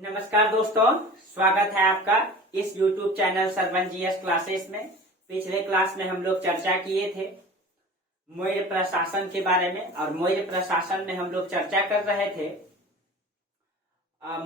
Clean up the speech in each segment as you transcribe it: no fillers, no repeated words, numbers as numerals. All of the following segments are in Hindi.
नमस्कार दोस्तों, स्वागत है आपका इस YouTube channel Sarwan GS classes में। पिछले क्लास में हम लोग चर्चा किए थे मौर्य प्रशासन के बारे में और मौर्य प्रशासन में हम लोग चर्चा कर रहे थे।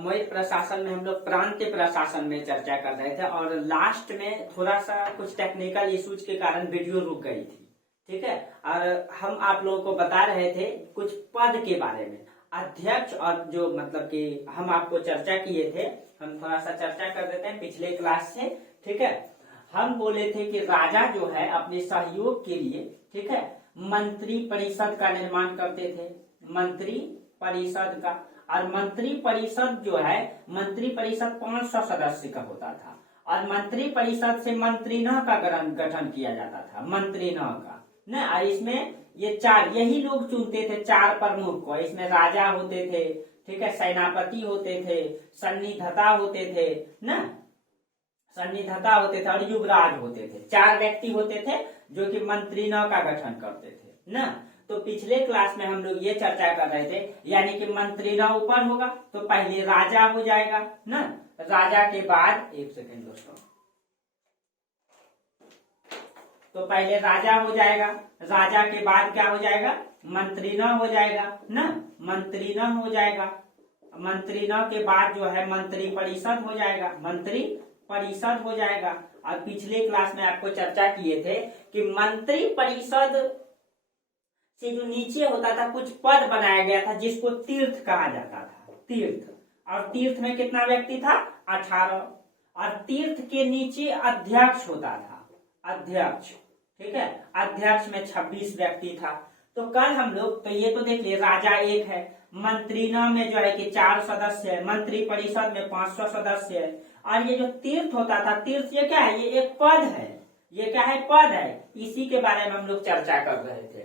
मौर्य प्रशासन में हम लोग प्रांतीय प्रशासन में चर्चा कर रहे थे और लास्ट में थोड़ा सा कुछ टेक्निकल इश्यूज के कारण वीडियो रुक गई थी। ठीक है, और हम आप लोगों को बता रहे थे कुछ पद के बारे में, अध्यक्ष और जो मतलब कि हम आपको चर्चा किए थे। हम थोड़ा सा चर्चा कर देते हैं पिछले क्लास से। ठीक है, हम बोले थे कि राजा जो है अपने सहयोग के लिए, ठीक है, मंत्री परिषद का निर्माण करते थे, मंत्री परिषद का। और मंत्री परिषद जो है, मंत्री परिषद 500 सदस्य का होता था और मंत्री परिषद से मंत्रिनः का गठन किया जाता था, मंत्रिनः का न। और इसमें ये चार यही लोग चुनते थे, चार प्रमुख को। इसमें राजा होते थे, ठीक है, सेनापति होते थे, सन्निधता होते थे न, सन्निधता होते थे और युवराज होते थे। चार व्यक्ति होते थे जो कि मंत्रिनः का गठन करते थे न। तो पिछले क्लास में हम लोग ये चर्चा कर रहे थे, यानी कि मंत्रिनः ऊपर होगा तो पहले राजा हो जाएगा न। राजा के बाद, एक सेकेंड दोस्तों, तो पहले राजा हो जाएगा, राजा के बाद क्या हो जाएगा, मंत्रिनः हो जाएगा न, मंत्रिनः हो जाएगा। मंत्रिनः के बाद जो है मंत्री परिषद हो जाएगा, मंत्री परिषद हो जाएगा। और पिछले क्लास में आपको चर्चा किए थे कि मंत्री परिषद से जो नीचे होता था कुछ पद बनाया गया था जिसको तीर्थ कहा जाता था, तीर्थ। और तीर्थ में कितना व्यक्ति था, 18। और तीर्थ के नीचे अध्यक्ष होता था, अध्यक्ष, ठीक है, अध्यक्ष में 26 व्यक्ति था। तो कल हम लोग, तो ये तो देख लिए राजा एक है, मंत्रिनः में जो है कि 4 सदस्य है, मंत्री परिषद में 500 सदस्य है। और ये जो तीर्थ होता था, तीर्थ ये क्या है, ये एक पद है, ये क्या है, पद है। इसी के बारे में हम लोग चर्चा कर रहे थे।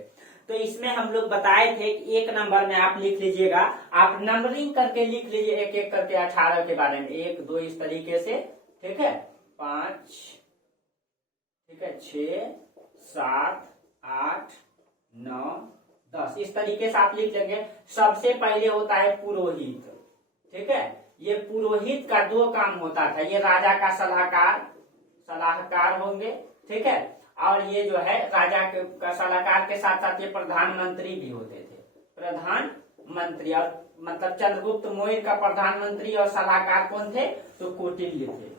तो इसमें हम लोग बताए थे कि 1 नंबर में आप लिख लीजिएगा, आप नंबरिंग करके लिख लीजिए एक एक करके 18 के बारे में, 1 2 इस तरीके से, ठीक है, 5, ठीक है, 6 7 8 9 10 इस तरीके से आप लिख लेंगे। सबसे पहले होता है पुरोहित, ठीक है, ये पुरोहित का 2 काम होता था, ये राजा का सलाहकार होंगे, ठीक है, और ये जो है राजा का सलाहकार के साथ साथ ये प्रधानमंत्री भी होते थे, प्रधानमंत्री। और मतलब चंद्रगुप्त मौर्य का प्रधानमंत्री और सलाहकार कौन थे, तो कौटिल्य थे,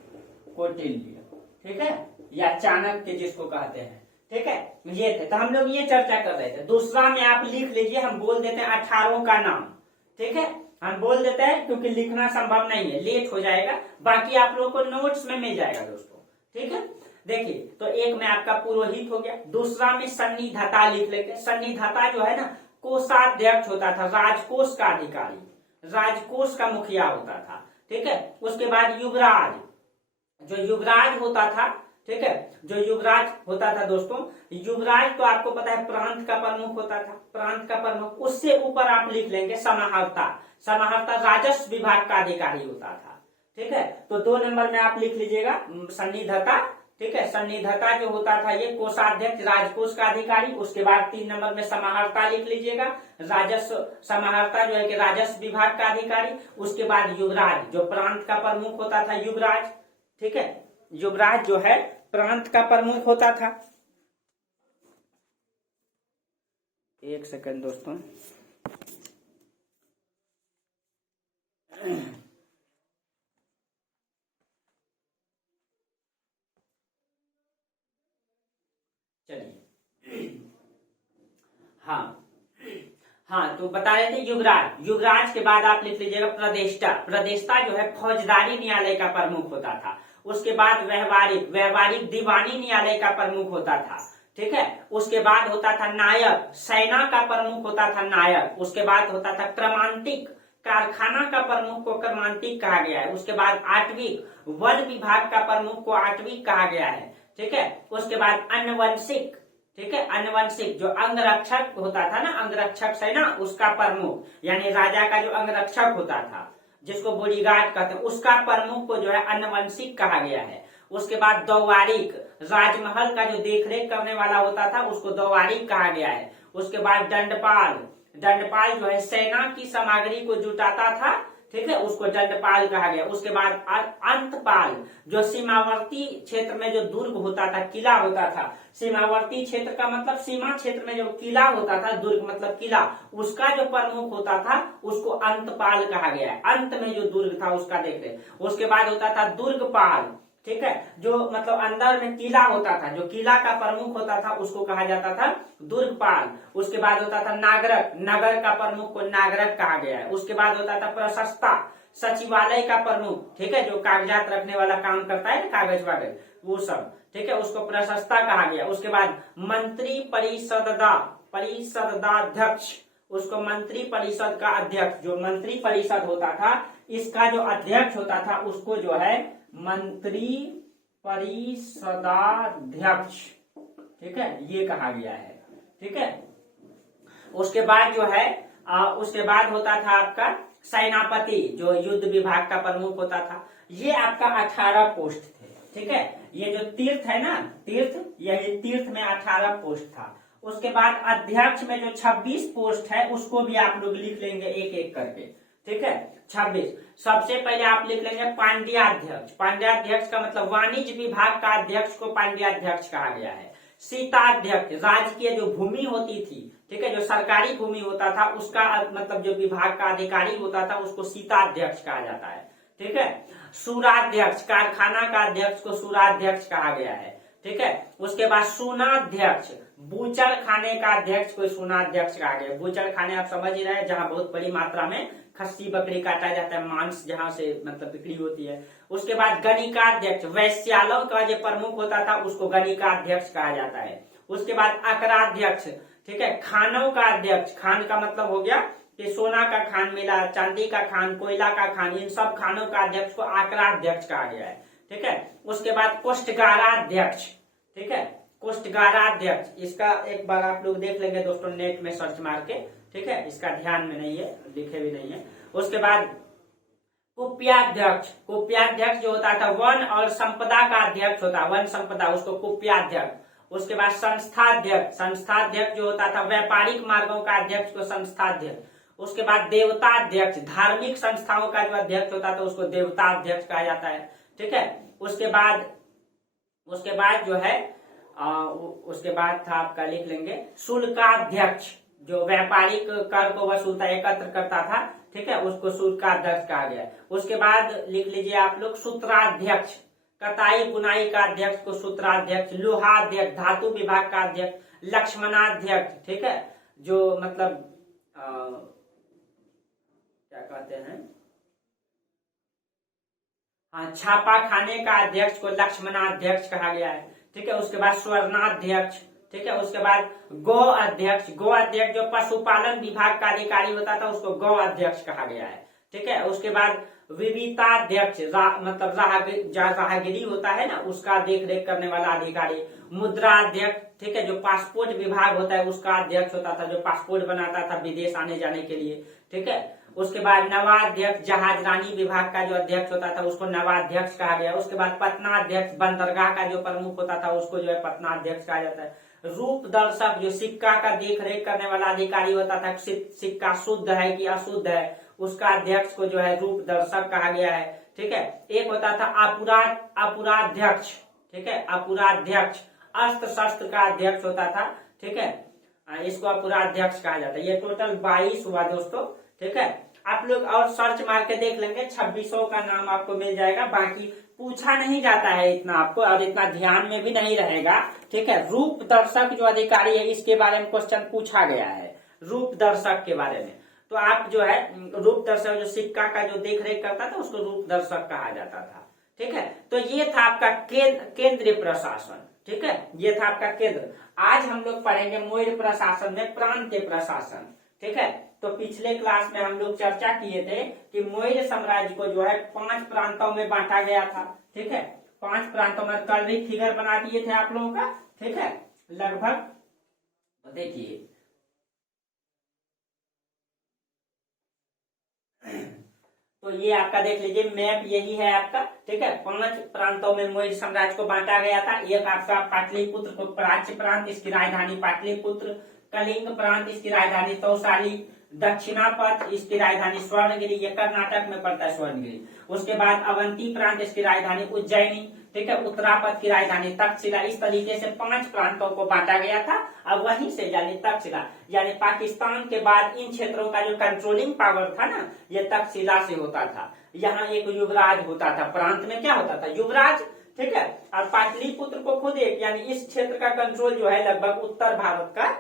कौटिल्य, ठीक है, या चाणक्य जिसको कहते हैं, ठीक है, ये थे। तो हम लोग ये चर्चा कर रहे थे। दूसरा में आप लिख लीजिए, हम बोल देते हैं 18 का नाम, ठीक है, हम बोल देते हैं क्योंकि लिखना संभव नहीं है, लेट हो जाएगा। बाकी आप लोगों को नोट्स में मिल जाएगा दोस्तों, ठीक है। देखिए, तो एक में आपका पुरोहित हो गया, दूसरा में सन्निधता लिख लेंगे। सन्निधता जो है ना, कोषाध्यक्ष होता था, राजकोष का अधिकारी, राजकोष का मुखिया होता था, ठीक है। उसके बाद युवराज, जो युवराज होता था, ठीक है, जो युवराज होता था दोस्तों, युवराज तो आपको पता है प्रांत का प्रमुख होता था, प्रांत का प्रमुख। उससे ऊपर आप लिख लेंगे समाहर्ता, समाहर्ता राजस्व विभाग का अधिकारी होता था, ठीक है। तो 2 नंबर में आप लिख लीजिएगा सन्निधता, ठीक है, सन्निधता जो होता था ये कोषाध्यक्ष, राजकोष का अधिकारी। उसके बाद 3 नंबर में समाहर्ता लिख लीजिएगा, राजस्व, समाहर्ता जो है कि राजस्व विभाग का अधिकारी। उसके बाद युवराज जो प्रांत का प्रमुख होता था, युवराज, ठीक है, युवराज जो है प्रांत का प्रमुख होता था। एक सेकंड दोस्तों, चलिए, हाँ, तो बता रहे थे युवराज। युवराज के बाद आप लिख लीजिएगा प्रदेष्टा। प्रदेष्टा जो है फौजदारी न्यायालय का प्रमुख होता था। उसके बाद व्यवहारिक दीवानी न्यायालय का प्रमुख होता था, ठीक है। उसके बाद होता था नायक, सेना का प्रमुख होता था नायक। उसके बाद होता था क्रमांतिक, कारखाना का प्रमुख को क्रमांतिक कहा गया है। उसके बाद आटविक, वन विभाग का प्रमुख को आटविक कहा गया है, ठीक है। उसके बाद अन्नवंशिक, ठीक है, अन्नवंशिक जो अंगरक्षक होता था ना, अंगरक्षक सेना, उसका प्रमुख, यानी राजा का जो अंगरक्षक होता था जिसको बॉडीगार्ड कहते हैं, उसका प्रमुख को जो है अन्नवंशिक कहा गया है। उसके बाद दौवारिक, राजमहल का जो देखरेख करने वाला होता था उसको दौवारिक कहा गया है। उसके बाद दंडपाल, दंडपाल जो है सेना की सामग्री को जुटाता था, ठीक है, उसको दंडपाल कहा गया। उसके बाद अंतपाल, जो सीमावर्ती क्षेत्र में जो दुर्ग होता था, किला होता था, सीमावर्ती क्षेत्र का मतलब सीमा क्षेत्र में जो किला होता था, दुर्ग मतलब किला, उसका जो प्रमुख होता था उसको अंतपाल कहा गया है। अंत में जो दुर्ग था उसका देख रहे। उसके बाद होता था दुर्गपाल, ठीक है, जो मतलब अंदर में किला होता था, जो किला का प्रमुख होता था उसको कहा जाता था दुर्गपाल। उसके बाद होता था नागरक, नगर का प्रमुख को नागरक कहा गया है। उसके बाद होता था प्रशस्ता, सचिवालय का प्रमुख, ठीक है, जो कागजात रखने वाला काम करता है, कागज वागज वो सब, ठीक है, उसको प्रशस्ता कहा गया। उसके बाद मंत्री परिषदाध्यक्ष, उसको मंत्री परिषद का अध्यक्ष, जो मंत्री परिषद होता था इसका जो अध्यक्ष होता था उसको जो है मंत्री परिषदाध्यक्ष, ठीक है, ये कहा गया है। ठीक है, उसके बाद जो है उसके बाद होता था आपका सेनापति, जो युद्ध विभाग का प्रमुख होता था। ये आपका 18 पोस्ट थे। ठीक है, ये जो तीर्थ है ना, तीर्थ, यही तीर्थ में 18 पोस्ट था। उसके बाद अध्यक्ष में जो 26 पोस्ट है उसको भी आप लोग लिख लेंगे एक एक करके। ठीक है, 26। सबसे पहले आप लिख लेंगे पांड्याध्यक्ष। पांड्याध्यक्ष का मतलब वाणिज्य विभाग का अध्यक्ष को पांड्याध्यक्ष कहा गया है। सीताध्यक्ष, राजकीय जो भूमि होती थी, ठीक है, जो सरकारी भूमि होता था उसका मतलब जो विभाग का अधिकारी होता था उसको सीताध्यक्ष कहा जाता है। ठीक है, सुराध्यक्ष, कारखाना का अध्यक्ष को सुराध्यक्ष कहा गया है। ठीक है, उसके बाद सुनाध्यक्ष, बूचड़ खाने का अध्यक्ष को सुनाध्यक्ष कहा गया। बूचड़ खाने आप समझ ही रहे हैं, जहां बहुत बड़ी मात्रा में खस्सी बकरी काटा जाता है, मांस जहां से मतलब बिक्री होती है। उसके बाद गणिकाध्यक्ष, वैश्यालयों का जो प्रमुख होता था उसको गणिकाध्यक्ष कहा जाता है। उसके बाद अकराध्यक्ष, ठीक है, खानों का अध्यक्ष, खान का मतलब हो गया कि सोना का खान मिला, चांदी का खान, कोयला का खान, इन सब खानों का अध्यक्ष को आकराध्यक्ष कहा गया है। ठीक है, उसके बाद कोष्ठगाराध्यक्ष, ठीक है, कोष्ठगाराध्यक्ष, इसका एक बार आप लोग देख लेंगे दोस्तों नेट में सर्च मार के। ठीक है, इसका ध्यान में नहीं है, लिखे भी नहीं है। उसके बाद कुप्याध्यक्ष, कुप्याध्यक्ष जो होता था वन और संपदा का अध्यक्ष होता, वन संपदा, उसको कुप्याध्यक्ष। उसके बाद संस्थाध्यक्ष, संस्थाध्यक्ष जो होता था व्यापारिक मार्गों का अध्यक्ष को संस्थाध्यक्ष। उसके बाद देवताध्यक्ष, धार्मिक संस्थाओं का जो अध्यक्ष होता था उसको देवताध्यक्ष कहा जाता है। ठीक है, उसके बाद जो है उसके बाद था आपका लिख लेंगे शुल्काध्यक्ष, जो व्यापारिक कर को वसूलता एकत्र करता था, ठीक है, उसको शुल्काध्यक्ष कहा गया। उसके बाद लिख लीजिए आप लोग सूत्राध्यक्ष, कताई बुनाई का अध्यक्ष को सूत्राध्यक्ष, लोहाध्यक्ष, धातु विभाग का अध्यक्ष, लक्ष्मणाध्यक्ष, ठीक है, जो मतलब क्या कहते हैं, हाँ, छापा खाने का अध्यक्ष को लक्ष्मणाध्यक्ष कहा गया है। ठीक है, उसके बाद स्वर्णाध्यक्ष, ठीक है, उसके बाद गौ अध्यक्ष, गौ अध्यक्ष जो पशुपालन विभाग का अधिकारी होता था उसको गौ अध्यक्ष कहा गया है। ठीक है, उसके बाद विविताध्यक्ष, मतलब राहगिरी होता है ना, उसका देख रेख करने वाला अधिकारी। मुद्राध्यक्ष, ठीक है, जो पासपोर्ट विभाग होता है उसका अध्यक्ष होता था, जो पासपोर्ट बनाता था विदेश आने जाने के लिए। ठीक है, उसके बाद नवाध्यक्ष, जहाजरानी विभाग का जो अध्यक्ष होता था उसको नवाध्यक्ष कहा गया। उसके बाद पटनाध्यक्ष, बंदरगाह का जो प्रमुख होता था उसको जो है पटनाध्यक्ष कहा जाता है। रूप दर्शक, जो सिक्का का देख रेख करने वाला अधिकारी होता था, सिक्का शुद्ध है कि अशुद्ध है, उसका अध्यक्ष को जो है रूप दर्शक कहा गया है। ठीक है, एक होता था अपुराध्यक्ष, ठीक है, अपुराध्यक्ष अस्त्र शस्त्र का अध्यक्ष होता था। ठीक है, इसको अपुराध्यक्ष कहा जाता है। ये टोटल 22 हुआ दोस्तों। ठीक है, आप लोग और सर्च मार के देख लेंगे, 2600 का नाम आपको मिल जाएगा। बाकी पूछा नहीं जाता है इतना आपको, और इतना ध्यान में भी नहीं रहेगा। ठीक है, रूप दर्शक जो अधिकारी है इसके बारे में क्वेश्चन पूछा गया है, रूप दर्शक के बारे में। तो आप जो है रूप दर्शक, जो सिक्का का जो देख रेख करता था उसको रूप दर्शक कहा जाता था। ठीक है, तो ये था आपका केंद्रीय प्रशासन। ठीक है, ये था आपका केंद्र। आज हम लोग पढ़ेंगे मौर्य प्रशासन में प्रांतीय प्रशासन। ठीक है, तो पिछले क्लास में हम लोग चर्चा किए थे कि मौर्य साम्राज्य को जो है 5 प्रांतों में बांटा गया था। ठीक है, 5 प्रांतों में कल भी फिगर बना दिए थे आप लोगों का। ठीक है, लगभग देखिए तो ये आपका देख लीजिए मैप, यही है आपका। ठीक है, 5 प्रांतों में मौर्य साम्राज्य को बांटा गया था। एक आपका पाटलिपुत्र को प्राच्य प्रांत, इसकी राजधानी पाटलिपुत्र। कलिंग प्रांत, इसकी राजधानी तौसाली। दक्षिणापथ इसकी राजधानी स्वर्णगिरी, ये कर्नाटक में पड़ता है स्वर्णगिरी। उसके बाद अवंती प्रांत इसकी राजधानी उज्जैनी, ठीक है। उत्तरापथ की राजधानी तक्षशिला। इस तरीके से 5 प्रांतों को बांटा गया था। अब वहीं से यानी तक्षशिला यानी पाकिस्तान के बाद इन क्षेत्रों का जो कंट्रोलिंग पावर था ना, ये तक्षशिला से होता था। यहाँ एक युवराज होता था, प्रांत में क्या होता था, युवराज, ठीक है। और पाटलिपुत्र को खुद एक यानी इस क्षेत्र का कंट्रोल जो है लगभग उत्तर भारत का,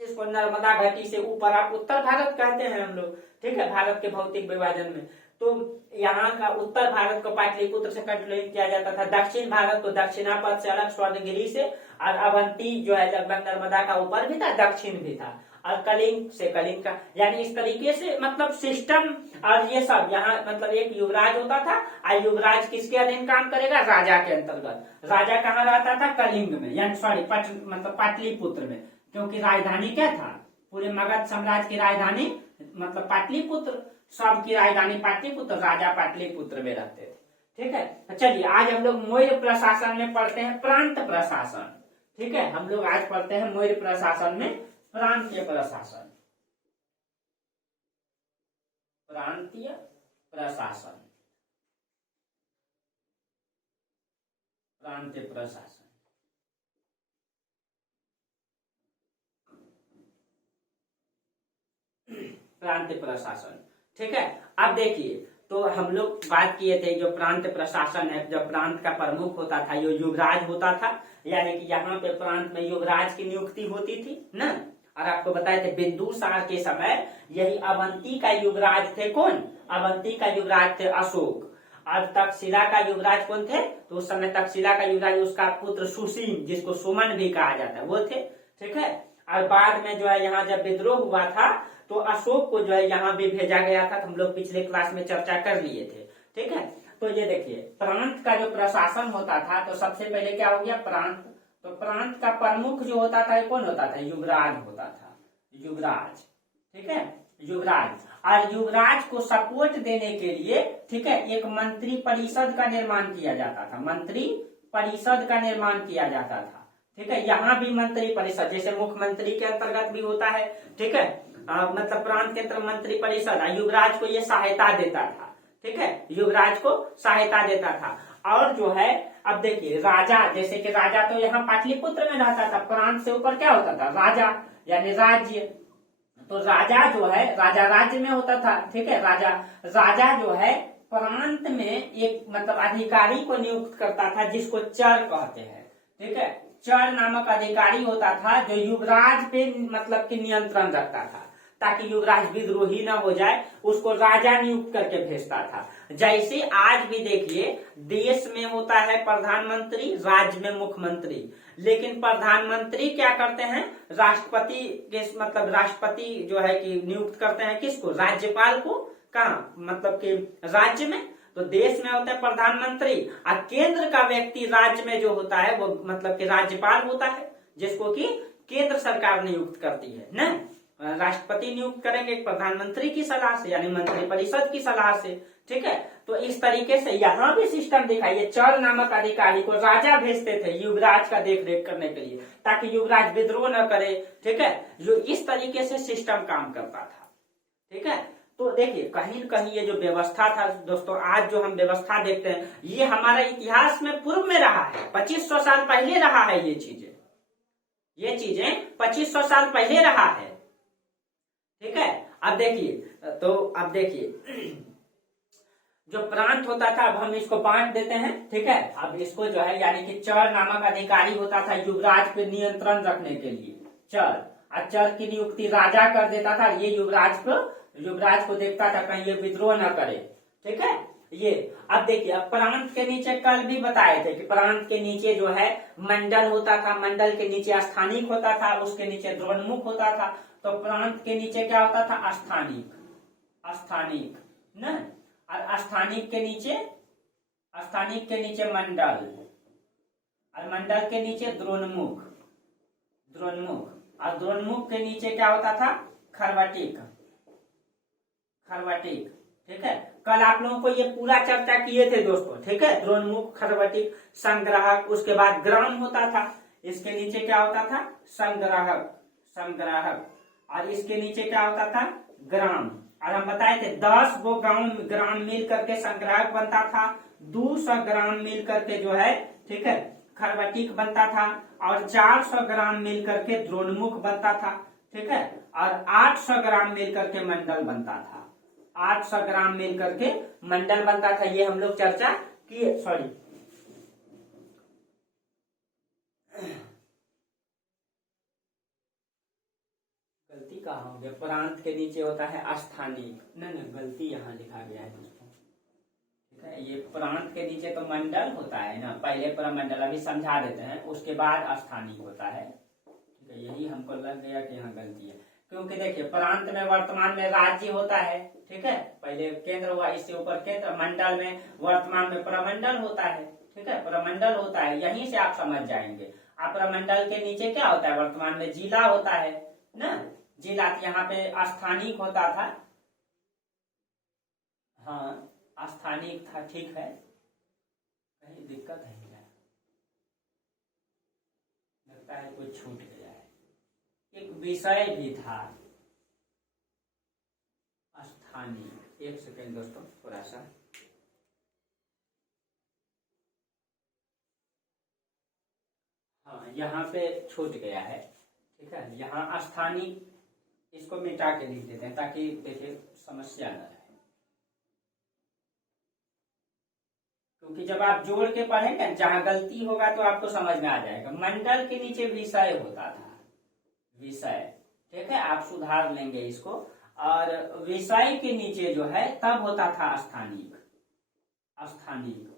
जिसको नर्मदा घाटी से ऊपर आप उत्तर भारत कहते हैं हम लोग, ठीक है, भारत के भौतिक विभाजन में। तो यहाँ का उत्तर भारत को पाटलिपुत्र से कंट्रोल किया जाता था, दक्षिण भारत को दक्षिणापथ से अलग स्वर्णगिरी से, और अवंती जो है लगभग नर्मदा का ऊपर भी था, दक्षिण भी था, और कलिंग से कलिंग का, यानी इस तरीके से मतलब सिस्टम। और ये सब यहाँ मतलब एक युवराज होता था, और युवराज किसके अधीन काम करेगा, राजा के अंतर्गत। राजा कहाँ रहता था, कलिंग में, यानी सॉरी मतलब पाटलिपुत्र में, क्योंकि राजधानी क्या था, पूरे मगध साम्राज्य की राजधानी मतलब पाटलिपुत्र, सबकी राजधानी पाटलिपुत्र, राजा पाटलिपुत्र में रहते थे, ठीक है। चलिए आज हम लोग मौर्य प्रशासन में पढ़ते हैं प्रांत प्रशासन, ठीक है। हम लोग आज पढ़ते हैं मौर्य प्रशासन में प्रांतीय प्रशासन, प्रांतीय प्रशासन, प्रांतीय प्रशासन। प्रांतीय प्रशासन, ठीक है। अब देखिए, तो हम लोग बात किए थे जो प्रांत प्रशासन है, जो प्रांत का प्रमुख होता था, जो युवराज होता था, यानी कि यहाँ पे प्रांत में युवराज की नियुक्ति होती थी ना। और आपको बताए थे बिंदुसार के समय यही अवंती का युवराज थे, कौन, अवंती का युवराज थे अशोक। और तक्षशिला का युवराज कौन थे, तो उस समय तक्षशिला का युवराज उसका पुत्र सुसीम, जिसको सुमन भी कहा जाता है, वो थे, ठीक है। और बाद में जो है यहाँ जब विद्रोह हुआ था तो अशोक को जो है यहाँ भी भेजा गया था, तो हम लोग पिछले क्लास में चर्चा कर लिए थे, ठीक है। तो ये देखिए प्रांत का जो प्रशासन होता था, तो सबसे पहले क्या हो गया, प्रांत। तो प्रांत का प्रमुख जो होता था कौन होता था, युवराज होता था, युवराज, ठीक है, युवराज। और युवराज को सपोर्ट देने के लिए, ठीक है, एक मंत्री परिषद का निर्माण किया जाता था, मंत्री परिषद का निर्माण किया जाता था, ठीक है। यहाँ भी मंत्री परिषद जैसे मुख्यमंत्री के अंतर्गत भी होता है, ठीक है। मतलब प्रांत के अंतर्गत मंत्री परिषद युवराज को ये सहायता देता था, ठीक है, युवराज को सहायता देता था। और जो है अब देखिए राजा, जैसे कि राजा तो यहाँ पाटलिपुत्र में रहता था, प्रांत से ऊपर क्या होता था, राजा यानी राज्य। तो राजा जो है, राजा राज्य में होता था, ठीक है। राजा जो है प्रांत में एक मतलब अधिकारी को नियुक्त करता था, जिसको चर कहते हैं, ठीक है। चर नामक अधिकारी होता था जो युवराज पे मतलब कि नियंत्रण रखता था, ताकि युवराज विद्रोही न हो जाए, उसको राजा नियुक्त करके भेजता था। जैसे आज भी देखिए देश में होता है प्रधानमंत्री, राज्य में मुख्यमंत्री, लेकिन प्रधानमंत्री क्या करते हैं, राष्ट्रपति के मतलब राष्ट्रपति जो है कि नियुक्त करते हैं किसको, राज्यपाल को, कहाँ मतलब कि राज्य में। तो देश में होता है प्रधानमंत्री, और केंद्र का व्यक्ति राज्य में जो होता है वो मतलब कि राज्यपाल होता है, जिसको कि केंद्र सरकार नियुक्त करती है ना। राष्ट्रपति नियुक्त करेंगे प्रधानमंत्री की सलाह से, यानी मंत्रिपरिषद की सलाह से, ठीक है। तो इस तरीके से यहाँ भी सिस्टम दिखाइए, चर नामक अधिकारी को राजा भेजते थे युवराज का देख रेख करने के लिए, ताकि युवराज विद्रोह न करे, ठीक है। जो इस तरीके से सिस्टम काम करता था, ठीक है। तो देखिए कहीं न कहीं ये जो व्यवस्था था दोस्तों, आज जो हम व्यवस्था देखते हैं, ये हमारे इतिहास में पूर्व में रहा है, 2500 साल पहले रहा है। ये चीजें 2500 साल पहले रहा है, ठीक है। अब देखिए जो प्रांत होता था, अब हम इसको बांट देते हैं, ठीक है। अब इसको जो है यानी कि चर नामक अधिकारी होता था युवराज पे नियंत्रण रखने के लिए, चर की नियुक्ति राजा कर देता था, ये युवराज को देखता था कहीं ये विद्रोह न करे, ठीक है। ये अब देखिए, अब प्रांत के नीचे कल भी बताए थे कि प्रांत के नीचे जो है मंडल होता था, मंडल के नीचे स्थानिक होता था, उसके नीचे द्रोणमुख होता था। तो प्रांत के नीचे क्या होता था, स्थानिक न, और स्थानिक के नीचे मंडल, और मंडल के नीचे द्रोणमुख, और द्रोणमुख के नीचे क्या होता था, खरवटिक, ठीक है। कल आप लोगों को ये पूरा चर्चा किए थे दोस्तों, ठीक है। द्रोणमुख, खरवटिक, संग्राहक, उसके बाद ग्राम होता था, इसके नीचे क्या होता था, संग्राहक, और इसके नीचे क्या होता था, ग्राम। और हम बताए थे 10 गो ग्राम मिल करके संग्राहक बनता था, 200 ग्राम मिल करके जो है, ठीक है, खरवटिक बनता था, और 400 ग्राम मिल करके द्रोणमुख बनता था, ठीक है, और 800 ग्राम मिल करके मंडल बनता था। 800 ग्राम मिल करके मंडल बनता था। ये हम लोग चर्चा किए, सॉरी, गलती कहाँ हो गया, प्रांत के नीचे होता है स्थानिक, नहीं गलती यहाँ लिखा गया है दोस्तों, ठीक है। ये प्रांत के नीचे तो मंडल होता है ना, पहले प्रमंडल, अभी समझा देते हैं, उसके बाद स्थानिक होता है, ठीक है। यही हमको लग गया कि यहाँ गलती है, क्योंकि देखिए प्रांत में वर्तमान में राज्य होता है, ठीक है, पहले केंद्र हुआ, इससे ऊपर केंद्र, मंडल में वर्तमान में प्रमंडल होता है, ठीक है, प्रमंडल होता है, यहीं से आप समझ जाएंगे। आप प्रमंडल के नीचे क्या होता है, वर्तमान में जिला होता है ना, जिला, यहाँ पे स्थानिक होता था, हाँ स्थानिक था, ठीक है, कहीं दिक्कत है क्या, लगता है कोई छूट गया है, एक विषय भी था स्थानिक, एक सेकेंड दोस्तों, थोड़ा सा, हाँ यहाँ पे छूट गया है, ठीक है, यहाँ स्थानिक, इसको मिटा के लिख देते हैं ताकि देखिए समस्या न रहे, क्योंकि जब आप जोड़ के पढ़ेंगे जहां गलती होगा तो आपको समझ में आ जाएगा। मंडल के नीचे विषय होता था, विषय, ठीक है, आप सुधार लेंगे इसको, और विषय के नीचे जो है तब होता था स्थानिक। स्थानिक,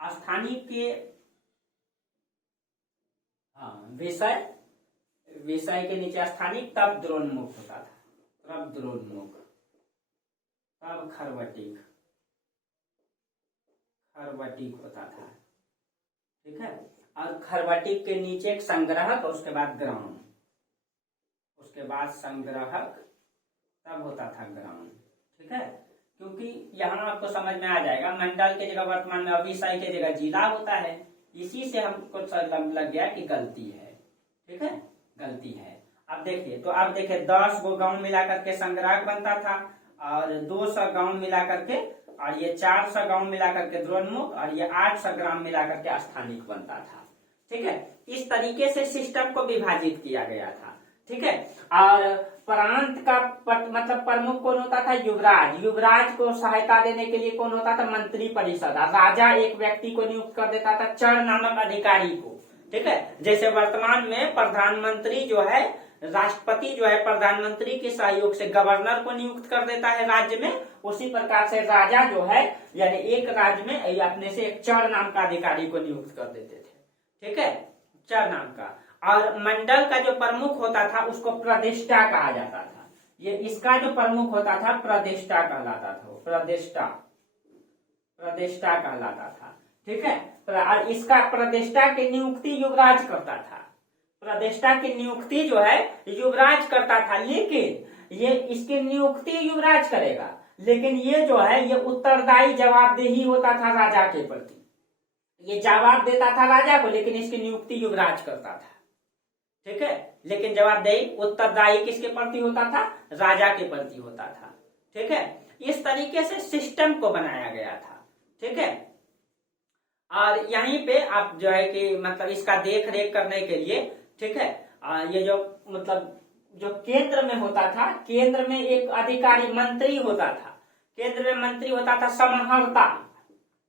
स्थानिक के, हाँ विषय, विषय के नीचे स्थानिक, तब द्रोणमुख होता था, तब द्रोणमुख, तब खरवटिक, खरवटिक होता था, ठीक है। और खरवटिक के नीचे एक संग्राहक, उसके बाद ग्राम, उसके बाद संग्राहक, तब होता था ग्राम, ठीक है। क्योंकि यहाँ आपको समझ में आ जाएगा, मंडल के जगह वर्तमान में विषय के जगह जिला होता है, इसी से हमको लग गया कि गलती है, ठीक है, गलती है। अब देखिए, तो अब देखिए 10 गो गांव मिला करके संग्राहक बनता था, और 200 गांव मिला करके, और ये 400 गांव मिला करके द्रोणमुख, और ये 800 ग्राम मिला करके स्थानिक बनता था, ठीक है। इस तरीके से सिस्टम को विभाजित किया गया था, ठीक है। और प्रांत का मतलब प्रमुख कौन होता था, युवराज। युवराज को सहायता देने के लिए कौन होता था, मंत्री परिषद। राजा एक व्यक्ति को नियुक्त कर देता था, चर नामक अधिकारी को, ठीक है। जैसे वर्तमान में प्रधानमंत्री जो है, राष्ट्रपति जो है प्रधानमंत्री के सहयोग से गवर्नर को नियुक्त कर देता है राज्य में, उसी प्रकार से राजा जो है, यानी एक राज्य में अपने से एक चर नाम का अधिकारी को नियुक्त कर देते थे, ठीक है, चर नाम का। और मंडल का जो प्रमुख होता था उसको प्रदेष्टा कहा जाता था। ये इसका जो प्रमुख होता था प्रदेष्टा कहलाता था, प्रदेष्टा, प्रदेष्टा कहलाता था, ठीक है। और इसका प्रदेष्टा की नियुक्ति युवराज करता था, प्रदेष्टा की नियुक्ति जो है युवराज करता था, लेकिन ये इसकी नियुक्ति युवराज करेगा, लेकिन ये जो है ये उत्तरदायी जवाबदेही होता था राजा के प्रति, ये जवाब देता था राजा को, लेकिन इसकी नियुक्ति युवराज करता था, ठीक है। लेकिन जवाबदेही उत्तरदायी किसके प्रति होता था, राजा के प्रति होता था, ठीक है। इस तरीके से सिस्टम को बनाया गया था, ठीक है। और यहीं पे आप जो है कि मतलब इसका देख रेख करने के लिए, ठीक है, ये जो मतलब जो केंद्र में होता था, केंद्र में एक अधिकारी मंत्री होता था, केंद्र में मंत्री होता था समाहर्ता,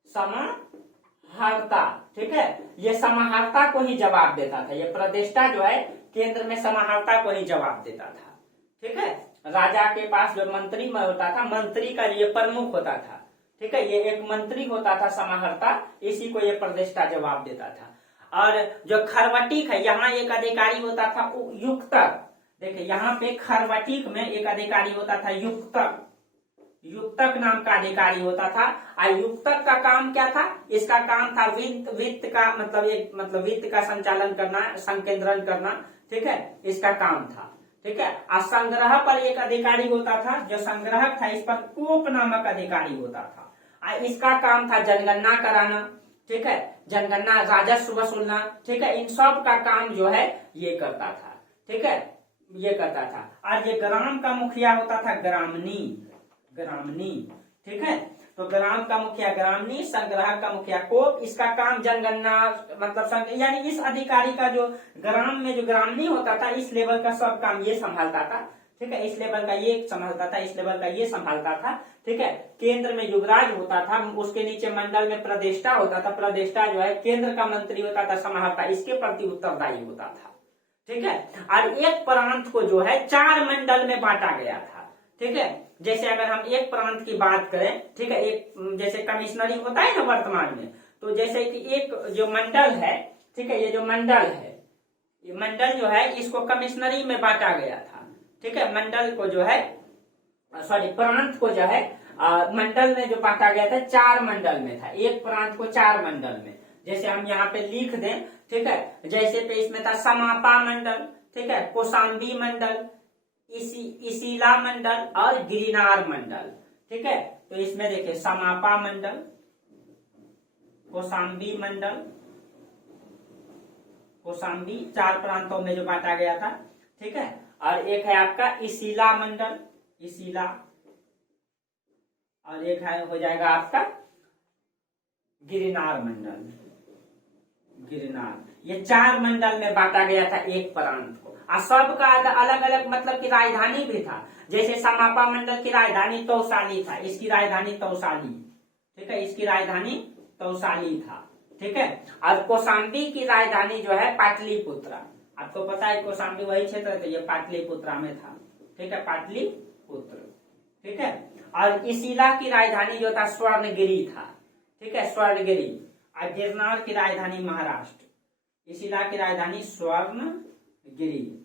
समाहर्ता, ठीक है। ये समाहर्ता को ही जवाब देता था, ये प्रदेष्टा जो है केंद्र में समाहर्ता को ही जवाब देता था, ठीक है। राजा के पास जो मंत्री में होता था, मंत्री का ये प्रमुख होता था, ठीक है, ये एक मंत्री होता था समाहर्ता, इसी को ये प्रदेष्टा जवाब देता था। और जो खरवटिक है, यहाँ एक अधिकारी होता था युक्तक, देखिए यहाँ पे खरवटिक में एक अधिकारी होता था युक्तक, युक्तक नाम का अधिकारी होता था। और युक्तक का काम क्या था, इसका काम था वित्त का मतलब वित्त का संचालन करना, संकेंद्रण करना, ठीक है, इसका काम था, ठीक है। और संग्रह पर एक अधिकारी होता था, जो संग्रहक था इस पर कोप नामक अधिकारी होता था, और इसका काम था जनगणना कराना, ठीक है, जनगणना, राजस्व वसूलना, ठीक है, इन सब का काम जो है ये करता था, ठीक है। ये करता था। और ये ग्राम का मुखिया होता था ग्रामनी, ग्रामनी, ठीक है। तो ग्राम का मुखिया ग्रामनी, संग्राहक का मुखिया कोप। इसका काम जनगणना मतलब यानी इस अधिकारी का जो ग्राम में जो ग्रामनी होता था, इस लेवल का सब काम ये संभालता था, ठीक है। इस लेवल का ये संभालता था, इस लेवल का ये संभालता था, ठीक है। केंद्र में युवराज होता था, उसके नीचे मंडल में प्रदेष्टा होता था। प्रदेष्टा जो है केंद्र का मंत्री होता था, संभालता, इसके प्रति उत्तरदायी होता था, ठीक है। और एक प्रांत को जो है 4 मंडल में बांटा गया था, ठीक है। जैसे अगर हम एक प्रांत की बात करें, ठीक है, एक जैसे कमिश्नरी होता है ना वर्तमान में, तो जैसे कि एक जो मंडल है, ठीक है, ये जो मंडल है, ये मंडल जो है इसको कमिश्नरी में बांटा गया था, ठीक है। मंडल को जो है सॉरी प्रांत को जो है मंडल में जो बांटा गया था 4 मंडल में था, एक प्रांत को 4 मंडल में। जैसे हम यहाँ पे लिख दें, ठीक है, जैसे पे इसमें था समापा मंडल, ठीक है, कौशाम्बी मंडल, इसीला मंडल और गिरिनार मंडल, ठीक है। तो इसमें देखिए समापा मंडल, कौशाम्बी मंडल, कौशाम्बी 4 प्रांतों में जो बांटा गया था, ठीक है। और एक है आपका इसीला मंडल, इसीला, और एक है हो जाएगा आपका गिरिनार मंडल, गिरिनार। ये 4 मंडल में बांटा गया था एक प्रांत को, और सबका अलग अलग मतलब की राजधानी भी था। जैसे समापा मंडल की राजधानी तौसाली था, इसकी राजधानी तौसाली, ठीक है, इसकी राजधानी तौसाली था, ठीक है। और कौशाम्बी की राजधानी जो है पाटलिपुत्रा, आपको पता है कौशाम्बी वही क्षेत्र था, ये पाटलिपुत्रा में था, ठीक है, पाटलिपुत्र, ठीक है। और इसीला की राजधानी जो था स्वर्णगिरी था, ठीक है, स्वर्णगिरी। और गिरनार की राजधानी महाराष्ट्र, इसीला की राजधानी स्वर्णगिरी,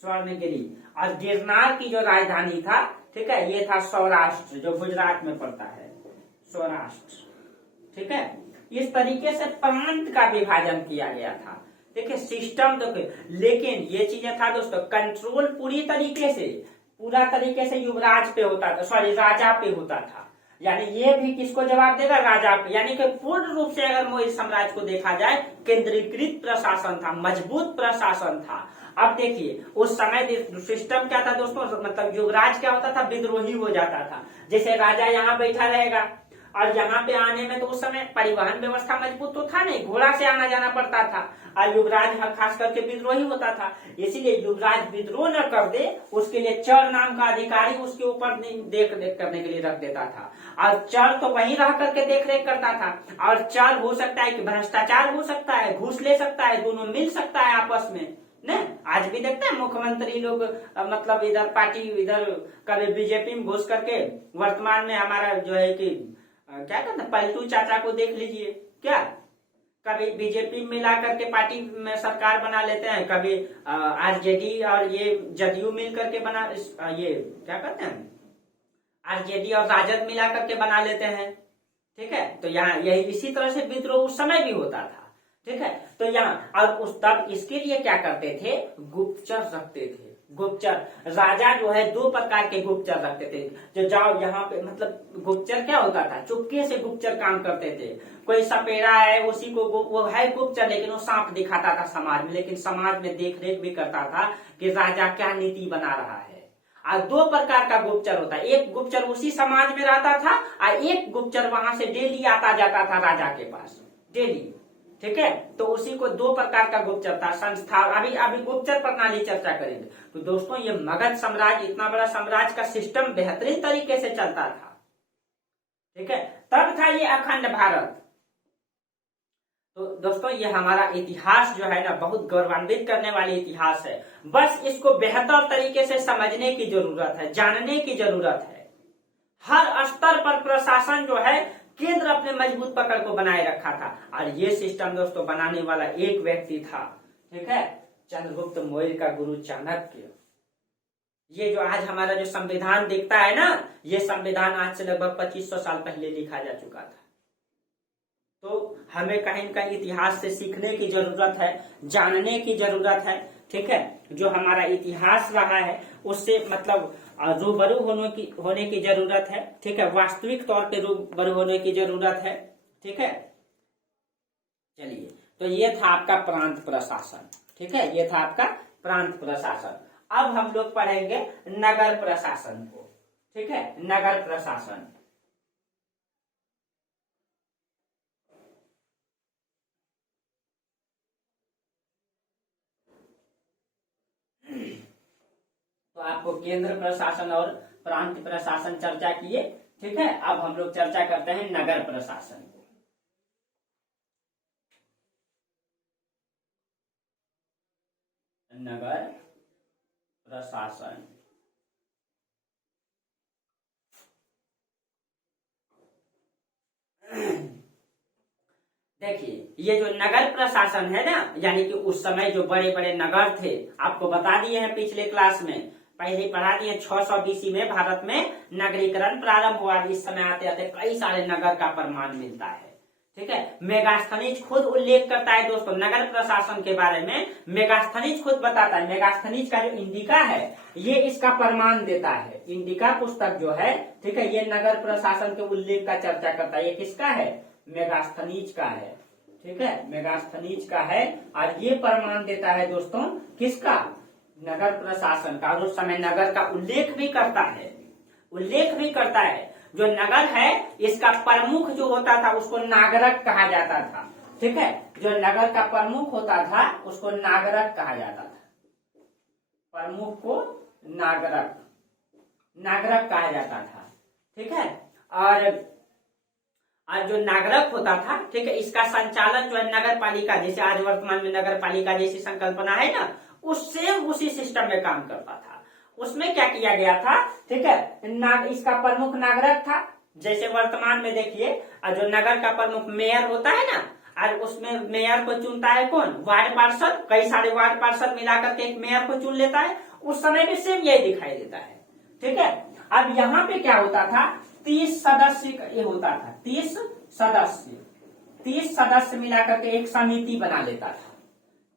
स्वर्णगिरी। और गिरनार की जो राजधानी था, ठीक है, ये था सौराष्ट्र, जो गुजरात में पड़ता है, सौराष्ट्र, ठीक है। इस तरीके से प्रांत का विभाजन किया गया था, देखिए सिस्टम देखिए। लेकिन ये चीजें था दोस्तों, कंट्रोल पूरा तरीके से युवराज पे होता था, सॉरी राजा पे होता था। यानी ये भी किसको जवाब देगा, राजा पे। यानी कि पूर्ण रूप से अगर मौर्य साम्राज्य को देखा जाए, केंद्रीकृत प्रशासन था, मजबूत प्रशासन था। अब देखिए उस समय सिस्टम क्या था दोस्तों, मतलब युवराज क्या होता था, विद्रोही हो जाता था। जैसे राजा यहाँ बैठा रहेगा, और यहाँ पे आने में तो उस समय परिवहन व्यवस्था मजबूत तो था नहीं, घोड़ा से आना जाना पड़ता था। और युवराज खास करके विद्रोही होता था, इसीलिए युवराज विद्रोह न कर दे, उसके लिए चर नाम का अधिकारी उसके ऊपर देख रेख करने के लिए रख देता था। और चर तो वहीं रह करके देख रेख करता था। और चर हो सकता है कि भ्रष्टाचार हो सकता है, घूस ले सकता है, दोनों मिल सकता है आपस में न। आज भी देखते हैं मुख्यमंत्री लोग मतलब इधर पार्टी, इधर कभी बीजेपी में घुस करके, वर्तमान में हमारा जो है कि क्या कहते हैं पलटू चाचा को देख लीजिए, क्या कभी बीजेपी मिला करके पार्टी में सरकार बना लेते हैं, कभी आरजेडी और ये जदयू मिल करके बना, ये क्या कहते हैं आरजेडी और राजद मिला करके बना लेते हैं, ठीक है। तो यहाँ यही इसी तरह से विद्रोह उस समय भी होता था, ठीक है। तो यहाँ और उस तब इसके लिए क्या करते थे, गुप्तचर रखते थे, गुप्तचर। राजा जो है 2 प्रकार के गुप्तचर रखते थे, जो जाओ यहाँ पे मतलब गुप्तचर क्या होता था, चुपके से गुप्तचर काम करते थे। कोई सपेरा है उसी को वो है गुप्तचर, लेकिन वो सांप दिखाता था समाज में, लेकिन समाज में देख रेख भी करता था कि राजा क्या नीति बना रहा है। और 2 प्रकार का गुप्तचर होता है, एक गुप्तचर उसी समाज में रहता था, और एक गुप्तचर वहां से डेली आता जाता था राजा के पास, डेली, ठीक है। तो उसी को 2 प्रकार का गुप्तचर था संस्था। अभी गुप्तचर प्रणाली चर्चा करेंगे। तो दोस्तों ये मगध साम्राज्य, इतना बड़ा साम्राज्य का सिस्टम बेहतरीन तरीके से चलता था, ठीक है। तब था ये अखंड भारत। तो दोस्तों ये हमारा इतिहास जो है ना, बहुत गौरवान्वित करने वाली इतिहास है। बस इसको बेहतर तरीके से समझने की जरूरत है, जानने की जरूरत है। हर स्तर पर प्रशासन जो है केंद्र अपने मजबूत पकड़ को बनाए रखा था। और ये सिस्टम दोस्तों बनाने वाला एक व्यक्ति था, ठीक है, चंद्रगुप्त मौर्य का गुरु चाणक्य। ये जो आज हमारा जो संविधान दिखता है ना, ये संविधान आज से लगभग 2500 साल पहले लिखा जा चुका था। तो हमें कहीं न कहीं इतिहास से सीखने की जरूरत है, जानने की जरूरत है, ठीक है। जो हमारा इतिहास रहा है उससे मतलब रूबरू होने की जरूरत है, ठीक है, वास्तविक तौर पे रूबरू होने की जरूरत है, ठीक है। चलिए, तो ये था आपका प्रांत प्रशासन, ठीक है, ये था आपका प्रांत प्रशासन। अब हम लोग पढ़ेंगे नगर प्रशासन को। ठीक है, नगर प्रशासन। तो आपको केंद्र प्रशासन और प्रांत प्रशासन चर्चा किए। ठीक है, अब हम लोग चर्चा करते हैं नगर प्रशासन को। नगर प्रशासन। देखिए, ये जो नगर प्रशासन है ना, यानी कि उस समय जो बड़े बड़े नगर थे, आपको बता दिए हैं पिछले क्लास में, पहले पढ़ा दिए 600 BC में भारत में नगरीकरण प्रारंभ हुआ। इस समय आते आते कई सारे नगर का प्रमाण मिलता है। ठीक है, मेगास्थनीज खुद उल्लेख करता है दोस्तों नगर प्रशासन के बारे में। मेगास्थनीज खुद बताता है। मेगास्थनीज का जो इंडिका है ये इसका प्रमाण देता है। इंडिका पुस्तक जो है, ठीक है, ये नगर प्रशासन के उल्लेख का चर्चा करता है। ये किसका है? मेगास्थनीज का है। ठीक है, मेगास्थनीज का है और ये प्रमाण देता है दोस्तों किसका? नगर प्रशासन का। और उस समय नगर का उल्लेख भी करता है। उल्लेख भी करता है। जो नगर है इसका प्रमुख जो होता था उसको नागरक कहा जाता था। ठीक है, जो नगर का प्रमुख होता था उसको नागरक कहा जाता था। प्रमुख को नागरक नागरक कहा जाता था। ठीक है, और जो नागरक होता था, ठीक है, इसका संचालन जो है नगर पालिका, जैसे आज वर्तमान में नगर पालिका जैसी संकल्पना है ना, उससे उसी सिस्टम में काम करता था। उसमें क्या किया गया था? ठीक है, इसका प्रमुख नागरिक था। जैसे वर्तमान में देखिए, जो नगर का प्रमुख मेयर होता है ना, और उसमें मेयर को चुनता है कौन? वार्ड पार्षद। कई सारे वार्ड पार्षद मिलाकर के एक मेयर को चुन लेता है। उस समय भी सेम यही दिखाई देता है। ठीक है, अब यहाँ पे क्या होता था? 30 सदस्य ये होता था। 30 सदस्य मिलाकर के एक समिति बना लेता था।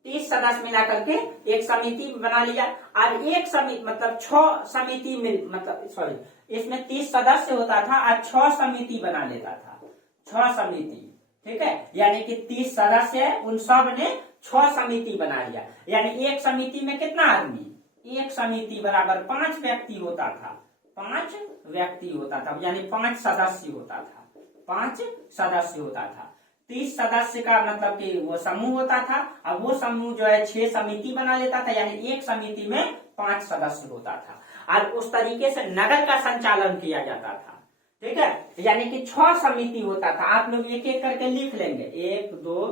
30 सदस्य मिलाकर के एक समिति बना लिया। और एक समिति मतलब 6 समिति में, मतलब सॉरी, इसमें 30 सदस्य होता था और 6 समिति बना लेता था। 6 समिति। ठीक है, यानी कि 30 सदस्य है, उन सब ने 6 समिति बना लिया। यानी एक समिति में कितना आदमी? एक समिति बराबर 5 व्यक्ति होता था। 5 व्यक्ति होता था, यानी 5 सदस्य होता था। 5 सदस्य होता था। 30 सदस्य का मतलब कि वो समूह होता था। अब वो समूह जो है 6 समिति बना लेता था, यानी एक समिति में 5 सदस्य होता था। और उस तरीके से नगर का संचालन किया जाता था। ठीक है, यानी कि 6 समिति होता था। आप लोग एक एक करके लिख लेंगे। 1 2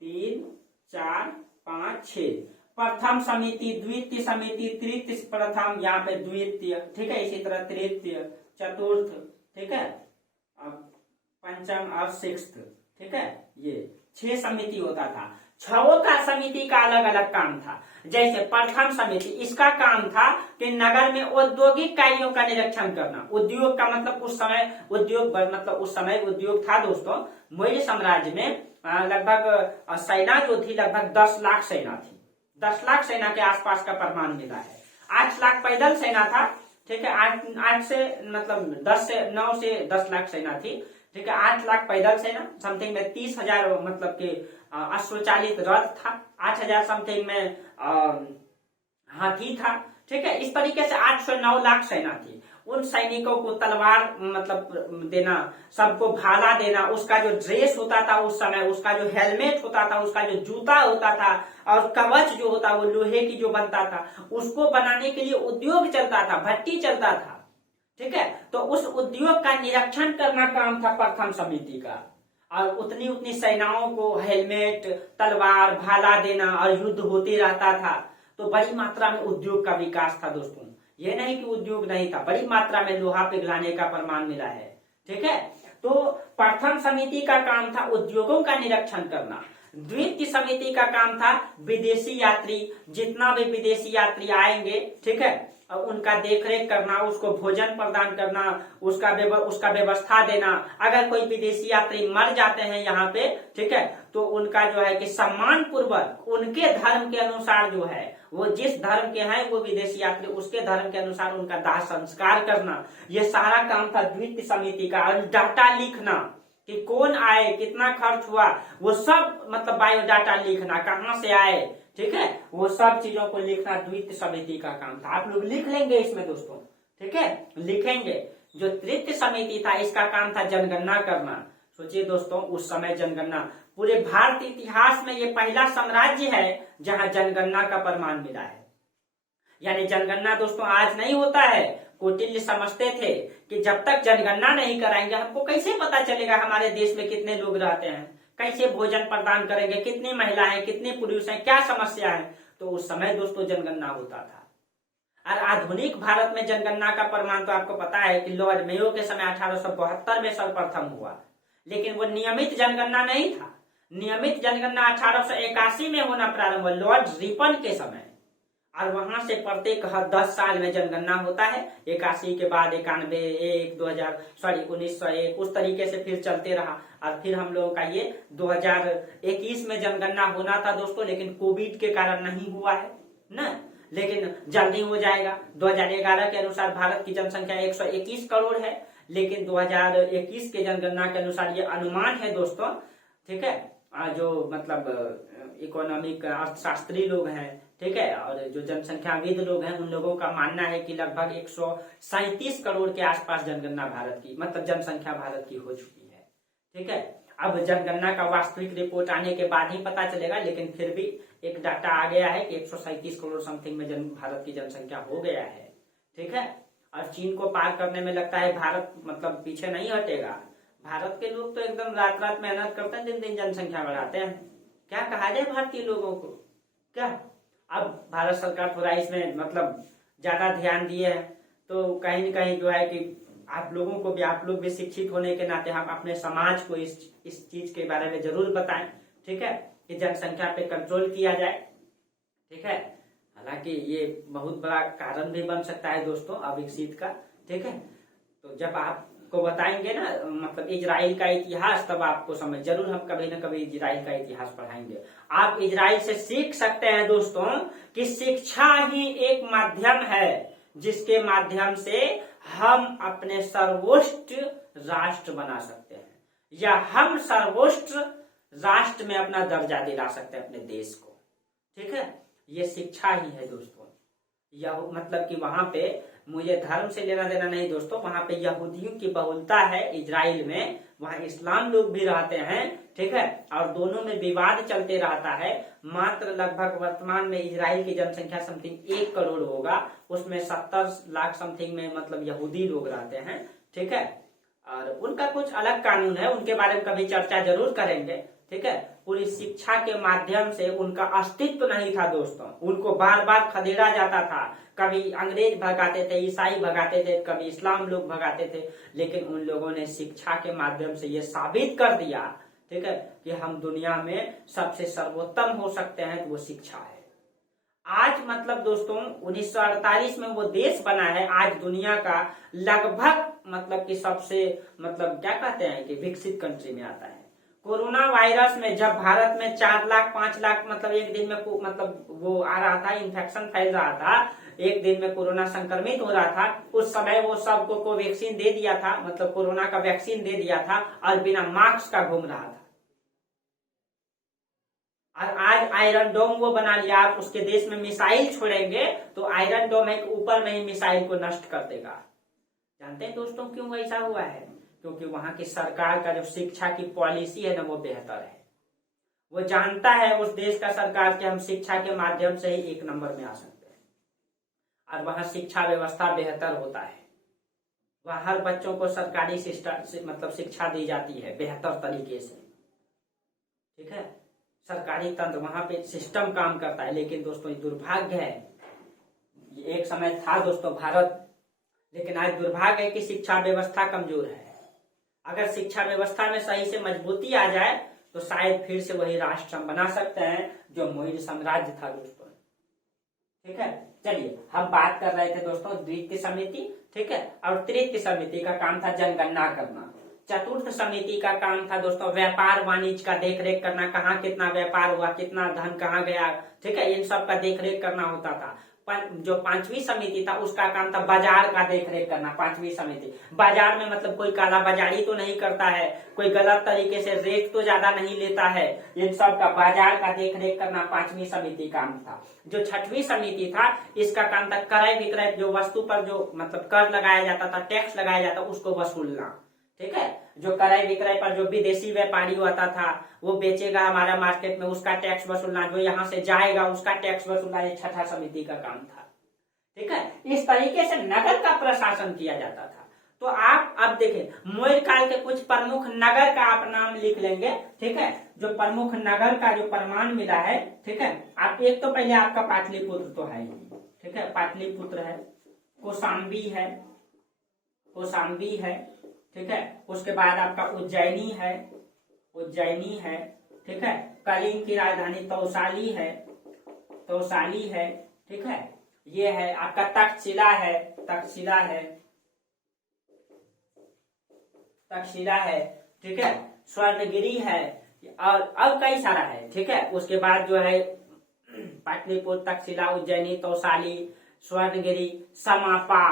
3 4 5 6। प्रथम समिति, द्वितीय समिति, तृतीय प्रथम, यहाँ पे द्वितीय। ठीक है, इसी तरह तृतीय, चतुर्थ, ठीक है, पंचम और सिक्स्थ। ठीक है, ये 6 समिति होता था। 6 का समिति का अलग अलग काम था। जैसे प्रथम समिति, इसका काम था कि नगर में औद्योगिक कार्यों का निरीक्षण करना। उद्योग का मतलब उस समय उद्योग, मतलब उस समय उद्योग था दोस्तों। मौर्य साम्राज्य में लगभग सेना जो थी, लगभग 10 लाख सेना थी। 10 लाख सेना के आसपास का प्रमाण मिला है। 8 लाख पैदल सेना था। ठीक है, 8 से मतलब 9 से 10 लाख सेना थी। ठीक है, 8 लाख पैदल सेना, समथिंग में 30,000 मतलब कि अश्वचालित रथ था। 8,000 समथिंग में हाथी था। ठीक है, इस तरीके से 8 से 9 लाख सेना थी। उन सैनिकों को तलवार मतलब देना, सबको भाला देना, उसका जो ड्रेस होता था उस समय, उसका जो हेलमेट होता था, उसका जो जूता होता था और कवच जो होता वो लोहे की जो बनता था, उसको बनाने के लिए उद्योग चलता था, भट्टी चलता था। ठीक है, तो उस उद्योग का निरीक्षण करना काम था प्रथम समिति का। और उतनी सेनाओं को हेलमेट, तलवार, भाला देना और युद्ध होते रहता था। तो बड़ी मात्रा में उद्योग का विकास था दोस्तों। ये नहीं कि उद्योग नहीं था, बड़ी मात्रा में लोहा पिघलाने का प्रमाण मिला है। ठीक है, तो प्रथम समिति का काम था उद्योगों का निरीक्षण करना। द्वितीय समिति का काम था विदेशी यात्री, जितना भी विदेशी यात्री आएंगे, ठीक है, उनका देखरेख करना, उसको भोजन प्रदान करना, उसका व्यवस्था देना। अगर कोई विदेशी यात्री मर जाते हैं यहाँ पे, ठीक है, तो उनका जो है कि सम्मान पूर्वक उनके धर्म के अनुसार जो है, वो जिस धर्म के हैं वो विदेशी यात्री, उसके धर्म के अनुसार उनका दाह संस्कार करना। ये सारा काम था द्वितीय समिति का। और डाटा लिखना कि कौन आए, कितना खर्च हुआ, वो सब मतलब बायोडाटा लिखना, कहाँ से आए, ठीक है, वो सब चीजों को लिखना द्वितीय समिति का काम था। आप लोग लिख लेंगे इसमें दोस्तों, ठीक है, लिखेंगे। जो तृतीय समिति था इसका काम था जनगणना करना। सोचिए दोस्तों, उस समय जनगणना, पूरे भारतीय इतिहास में ये पहला साम्राज्य है जहां जनगणना का प्रमाण मिला है। यानी जनगणना दोस्तों आज नहीं होता है। कौटिल्य समझते थे कि जब तक जनगणना नहीं कराएंगे हमको कैसे पता चलेगा हमारे देश में कितने लोग रहते हैं, कैसे भोजन प्रदान करेंगे, कितनी महिलाएं, कितने पुरुष हैं, क्या समस्या है। तो उस समय दोस्तों जनगणना होता था। और आधुनिक भारत में जनगणना का प्रमाण तो आपको पता है कि लॉर्ड मेयो के समय 1872 में सर्वप्रथम हुआ, लेकिन वो नियमित जनगणना नहीं था। नियमित जनगणना 1881 में होना प्रारंभ हुआ, लॉर्ड रिपन के समय। और वहां से प्रत्येक 10 साल में जनगणना होता है। 81 के बाद 91, 1901, उस तरीके से फिर चलते रहा। और फिर हम लोगों का ये 2021 में जनगणना होना था दोस्तों, लेकिन कोविड के कारण नहीं हुआ है ना, लेकिन जल्दी हो जाएगा। 2011 के अनुसार भारत की जनसंख्या 121 करोड़ है, लेकिन 2021 के जनगणना के अनुसार ये अनुमान है दोस्तों, ठीक है, जो मतलब इकोनॉमिक अर्थशास्त्री लोग हैं, ठीक है, और जो जनसंख्याविद लोग हैं, उन लोगों का मानना है कि लगभग 137 करोड़ के आसपास जनगणना भारत की, मतलब जनसंख्या भारत की हो चुकी है। ठीक है, अब जनगणना का वास्तविक रिपोर्ट आने के बाद ही पता चलेगा, लेकिन फिर भी एक डाटा आ गया है कि 137 करोड़ समथिंग में भारत की जनसंख्या हो गया है। ठीक है, और चीन को पार करने में लगता है भारत मतलब पीछे नहीं हटेगा। भारत के लोग तो एकदम रात रात मेहनत करते हैं, दिन दिन जनसंख्या बढ़ाते हैं। क्या कहा जाए भारतीय लोगों को, क्या अब भारत सरकार थोड़ा इसमें मतलब ज्यादा ध्यान दिए है, तो कहीं न कहीं जो है कि आप लोगों को भी, आप लोग भी शिक्षित होने के नाते हम अपने समाज को इस चीज के बारे में जरूर बताएं। ठीक है, कि जनसंख्या पे कंट्रोल किया जाए। ठीक है, हालांकि ये बहुत बड़ा कारण भी बन सकता है दोस्तों अविकसित का। ठीक है, तो जब आपको बताएंगे ना मतलब इजराइल का इतिहास, तब आपको समझ, जरूर हम कभी न कभी इजराइल का इतिहास पढ़ाएंगे। आप इजराइल से सीख सकते हैं दोस्तों कि शिक्षा ही एक माध्यम है जिसके माध्यम से हम अपने सर्वोच्च राष्ट्र बना सकते हैं, या हम सर्वोच्च राष्ट्र में अपना दर्जा दिला सकते हैं अपने देश को। ठीक है, ये शिक्षा ही है दोस्तों। यह मतलब कि वहां पे मुझे धर्म से लेना देना नहीं दोस्तों, वहां पे यहूदियों की बहुलता है इजराइल में, वहां इस्लाम लोग भी रहते हैं। ठीक है, और दोनों में विवाद चलते रहता है। मात्र लगभग वर्तमान में इजराइल की जनसंख्या समथिंग 1 करोड़ होगा, उसमें 70 लाख समथिंग में मतलब यहूदी लोग रहते हैं। ठीक है, और उनका कुछ अलग कानून है, उनके बारे में कभी चर्चा जरूर करेंगे। ठीक है, पूरी शिक्षा के माध्यम से उनका अस्तित्व नहीं था दोस्तों, उनको बार बार खदेड़ा जाता था। कभी अंग्रेज भगाते थे, ईसाई भगाते थे, कभी इस्लाम लोग भगाते थे, लेकिन उन लोगों ने शिक्षा के माध्यम से ये साबित कर दिया, ठीक है, कि हम दुनिया में सबसे सर्वोत्तम हो सकते हैं, तो वो शिक्षा है। आज मतलब दोस्तों 1948 में वो देश बना है, आज दुनिया का लगभग मतलब कि सबसे मतलब क्या कहते हैं कि विकसित कंट्री में आता है। कोरोना वायरस में जब भारत में 4 लाख 5 लाख मतलब एक दिन में मतलब वो आ रहा था, इन्फेक्शन फैल रहा था, एक दिन में कोरोना संक्रमित हो रहा था, उस समय वो सबको कोवैक्सीन दे दिया था, मतलब कोरोना का वैक्सीन दे दिया था, और बिना मास्क का घूम रहा था। और आज आयरन डोम वो बना लिया। आप उसके देश में मिसाइल छोड़ेंगे तो आयरन डोम एक ऊपर में ही मिसाइल को नष्ट कर देगा। जानते हैं दोस्तों क्यों ऐसा हुआ है? क्योंकि वहां की सरकार का जो शिक्षा की पॉलिसी है ना, वो बेहतर है। वो जानता है उस देश का सरकार कि हम शिक्षा के माध्यम से ही 1 नंबर में आ सकते हैं, और वहां शिक्षा व्यवस्था बेहतर होता है। वहां हर बच्चों को सरकारी मतलब शिक्षा दी जाती है बेहतर तरीके से। ठीक है, सरकारी तंत्र वहां पे सिस्टम काम करता है। लेकिन दोस्तों दुर्भाग्य है, एक समय था दोस्तों भारत, लेकिन आज दुर्भाग्य है कि शिक्षा व्यवस्था कमजोर है। अगर शिक्षा व्यवस्था में सही से मजबूती आ जाए तो शायद फिर से वही राष्ट्र हम बना सकते हैं जो मौर्य साम्राज्य था दोस्तों। ठीक है, चलिए हम बात कर रहे थे दोस्तों द्वितीय समिति। ठीक है, और तृतीय समिति का काम था जनगणना करना। चतुर्थ समिति का काम था दोस्तों व्यापार वाणिज्य का देखरेख करना, कहाँ कितना व्यापार हुआ, कितना धन कहाँ गया। ठीक है, इन सब का देखरेख करना होता था। जो पांचवी समिति था उसका काम था बाजार का देखरेख करना। पांचवी समिति बाजार में मतलब कोई काला बाजारी तो नहीं करता है, कोई गलत तरीके से रेट तो ज्यादा नहीं लेता है, इन सब का बाजार का देखरेख करना पांचवी समिति काम था। जो छठवीं समिति था इसका काम था क्रय विक्रय, जो वस्तु पर जो मतलब कर लगाया जाता था, टैक्स लगाया जाता उसको वसूलना। ठीक है, जो क्रय विक्रय पर जो विदेशी व्यापारी होता था वो बेचेगा हमारा मार्केट में, उसका टैक्स वसूलना, जो यहाँ से जाएगा उसका टैक्स वसूलना, ये छठा समिति का काम था। ठीक है, इस तरीके से नगर का प्रशासन किया जाता था। तो आप अब देखें मौर्य काल के कुछ प्रमुख नगर का आप नाम लिख लेंगे। ठीक है, जो प्रमुख नगर का जो प्रमाण मिला है, ठीक है, आप एक तो पहले आपका पाटलिपुत्र तो है ही, ठीक है, पाटलिपुत्र है, कौशाम्बी है, कौशाम्बी है, ठीक है, उसके बाद आपका उज्जैनी है, उज्जैनी है, ठीक है, कलिंग की राजधानी तौसाली है, तौसाली है, ठीक है, ये है आपका तक्षशिला है, तक्षशिला है, तक्षशिला है, ठीक है, स्वर्णगिरी है, और अब कई सारा है। ठीक है, उसके बाद जो है पाटलिपुत्र, तक्षशिला, उज्जैनी, तौसाली, स्वर्णगिरी, समापा,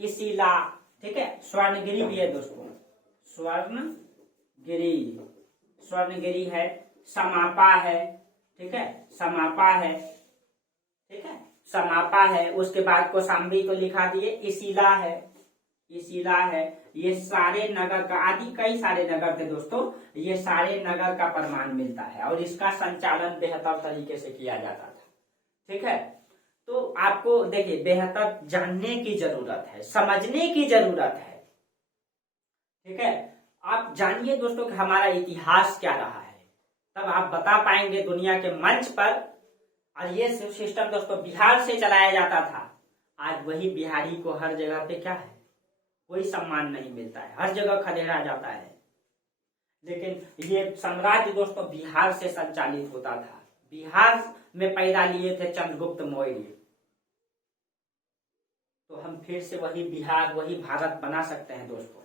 इसिला, ठीक है, स्वर्णगिरी भी है दोस्तों, स्वर्णगिरी, स्वर्णगिरी है, समापा है, ठीक है, समापा है, ठीक है, समापा है। उसके बाद कौशाम्बी को लिखा दिए, इसिला है, इसिला है। ये सारे नगर का, आदि कई सारे नगर थे दोस्तों, ये सारे नगर का प्रमाण मिलता है और इसका संचालन बेहतर तरीके से किया जाता था। ठीक है, तो आपको देखिए बेहतर जानने की जरूरत है, समझने की जरूरत है। ठीक है, आप जानिए दोस्तों कि हमारा इतिहास क्या रहा है, तब आप बता पाएंगे दुनिया के मंच पर। और ये सिस्टम दोस्तों बिहार से चलाया जाता था, आज वही बिहारी को हर जगह पे क्या है, कोई सम्मान नहीं मिलता है, हर जगह खदेड़ा जाता है। लेकिन ये साम्राज्य दोस्तों बिहार से संचालित होता था, बिहार में पैदा लिए थे चंद्रगुप्त मौर्य। तो हम फिर से वही बिहार, वही भारत बना सकते हैं दोस्तों,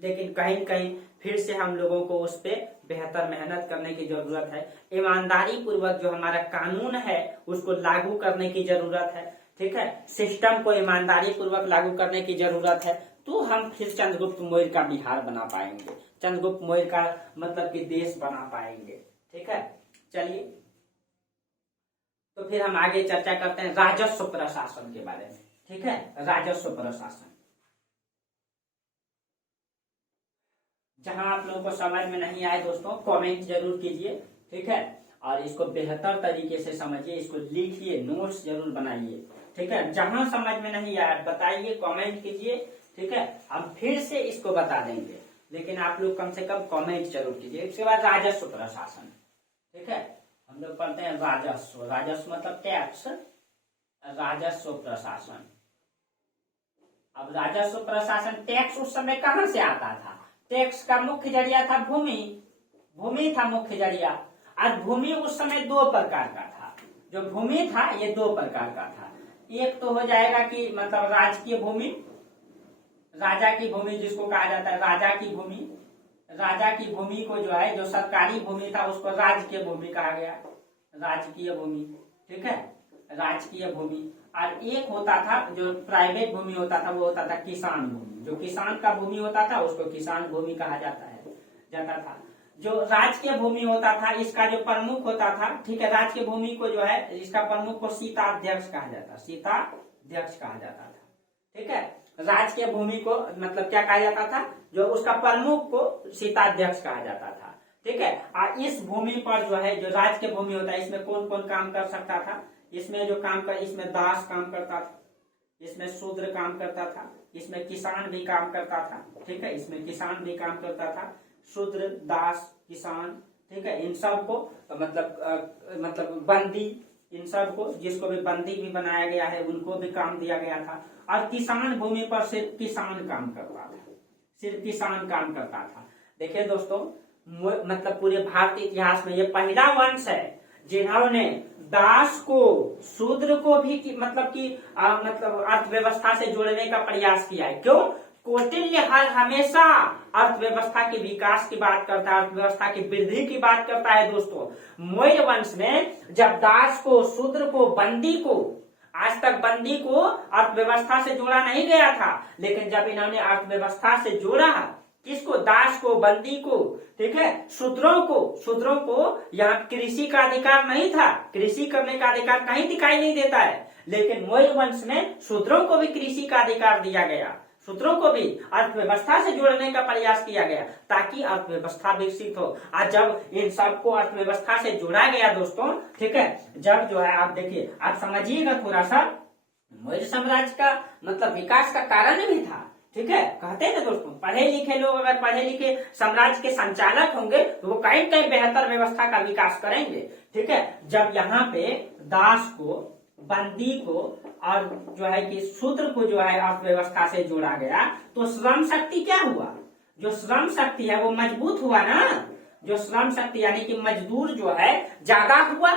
लेकिन कहीं न कहीं फिर से हम लोगों को उस पर बेहतर मेहनत करने की जरूरत है। ईमानदारी पूर्वक जो हमारा कानून है उसको लागू करने की जरूरत है। ठीक है, सिस्टम को ईमानदारी पूर्वक लागू करने की जरूरत है, तो हम फिर चंद्रगुप्त मौर्य का बिहार बना पाएंगे, चंद्रगुप्त मौर्य का मतलब कि देश बना पाएंगे। ठीक है, चलिए तो फिर हम आगे चर्चा करते हैं राजस्व प्रशासन के बारे में। ठीक है, राजस्व प्रशासन, जहां आप लोगों को समझ में नहीं आए दोस्तों कमेंट जरूर कीजिए। ठीक है, और इसको बेहतर तरीके से समझिए, इसको लिखिए, नोट्स जरूर बनाइए। ठीक है, जहां समझ में नहीं आया बताइए, कमेंट कीजिए। ठीक है, हम फिर से इसको बता देंगे, लेकिन आप लोग कम से कम कमेंट जरूर कीजिए। इसके बाद राजस्व प्रशासन। ठीक है, हम लोग पढ़ते हैं राजस्व, राजस्व मतलब टैक्स, राजस्व प्रशासन। अब राजस्व प्रशासन, टैक्स उस समय कहां से आता था? टैक्स का मुख्य जरिया था भूमि, भूमि था मुख्य जरिया। और भूमि उस समय दो प्रकार का था, जो भूमि था ये दो प्रकार का था। एक तो हो जाएगा कि मतलब राजकीय भूमि, राजा की भूमि जिसको कहा जाता है राजा की भूमि। राजा की भूमि को जो है, जो सरकारी भूमि था उसको राजकीय भूमि कहा गया, राजकीय भूमि। ठीक है, राजकीय भूमि। और एक होता था जो प्राइवेट भूमि होता था, वो होता था किसान भूमि। जो किसान का भूमि होता था उसको किसान भूमि कहा जाता था। जो राजकीय भूमि होता था इसका जो प्रमुख होता था, ठीक है, राजकीय भूमि को जो है इसका प्रमुख को सीताध्यक्ष कहा जाता, सीताध्यक्ष कहा जाता था। ठीक है, राजकीय भूमि को मतलब क्या कहा जाता था, जो उसका प्रमुख को सीताध्यक्ष कहा जाता था। ठीक है, और इस भूमि पर जो है, जो राजकीय भूमि होता है, इसमें कौन कौन काम कर सकता था? इसमें जो काम कर, इसमें दास काम करता था, इसमें शूद्र काम करता था, इसमें किसान भी काम करता था। ठीक है, इसमें किसान भी काम करता था, शूद्र, दास, किसान। ठीक है, इन सब को मतलब बंदी, इन सब को, जिसको भी बंदी भी बनाया गया है उनको भी काम दिया गया था। और किसान भूमि पर सिर्फ किसान काम करता था, सिर्फ किसान काम करता था। देखिए दोस्तों, मतलब पूरे भारतीय इतिहास में ये पहला वंश है जिन्होंने दास को, शूद्र को भी मतलब अर्थव्यवस्था से जोड़ने का प्रयास किया है। क्यों? कौटिल्य हमेशा अर्थव्यवस्था के विकास की बात करता है, अर्थव्यवस्था की वृद्धि की बात करता है दोस्तों। मौर्य वंश में जब दास को, शूद्र को, बंदी को आज तक बंदी को अर्थव्यवस्था से जोड़ा नहीं गया था, लेकिन जब इन्होंने अर्थव्यवस्था से जोड़ा, किसको? दास को, बंदी को, ठीक है, शूद्रों को यहाँ कृषि का अधिकार नहीं था, कृषि करने का अधिकार कहीं दिखाई नहीं देता है, लेकिन मौर्य वंश में शूद्रों को भी कृषि का अधिकार दिया गया, शूद्रों को भी अर्थव्यवस्था से जोड़ने का प्रयास किया गया ताकि अर्थव्यवस्था विकसित हो। आज जब इन सबको अर्थव्यवस्था से जोड़ा गया दोस्तों, ठीक है, जब जो है आप देखिए, आप समझिएगा थोड़ा सा, मौर्य साम्राज्य का मतलब विकास का कारण भी था, ठीक है। कहते हैं ना दोस्तों, पढ़े लिखे लोग अगर पढ़े लिखे साम्राज्य के संचालक होंगे तो वो कहीं कहीं बेहतर व्यवस्था का विकास करेंगे, ठीक है। जब यहाँ पे दास को, बंदी को और जो है कि शूद्र को जो है अर्थव्यवस्था से जोड़ा गया तो श्रम शक्ति क्या हुआ? जो श्रम शक्ति है वो मजबूत हुआ ना। जो श्रम शक्ति यानी कि मजदूर जो है ज्यादा हुआ,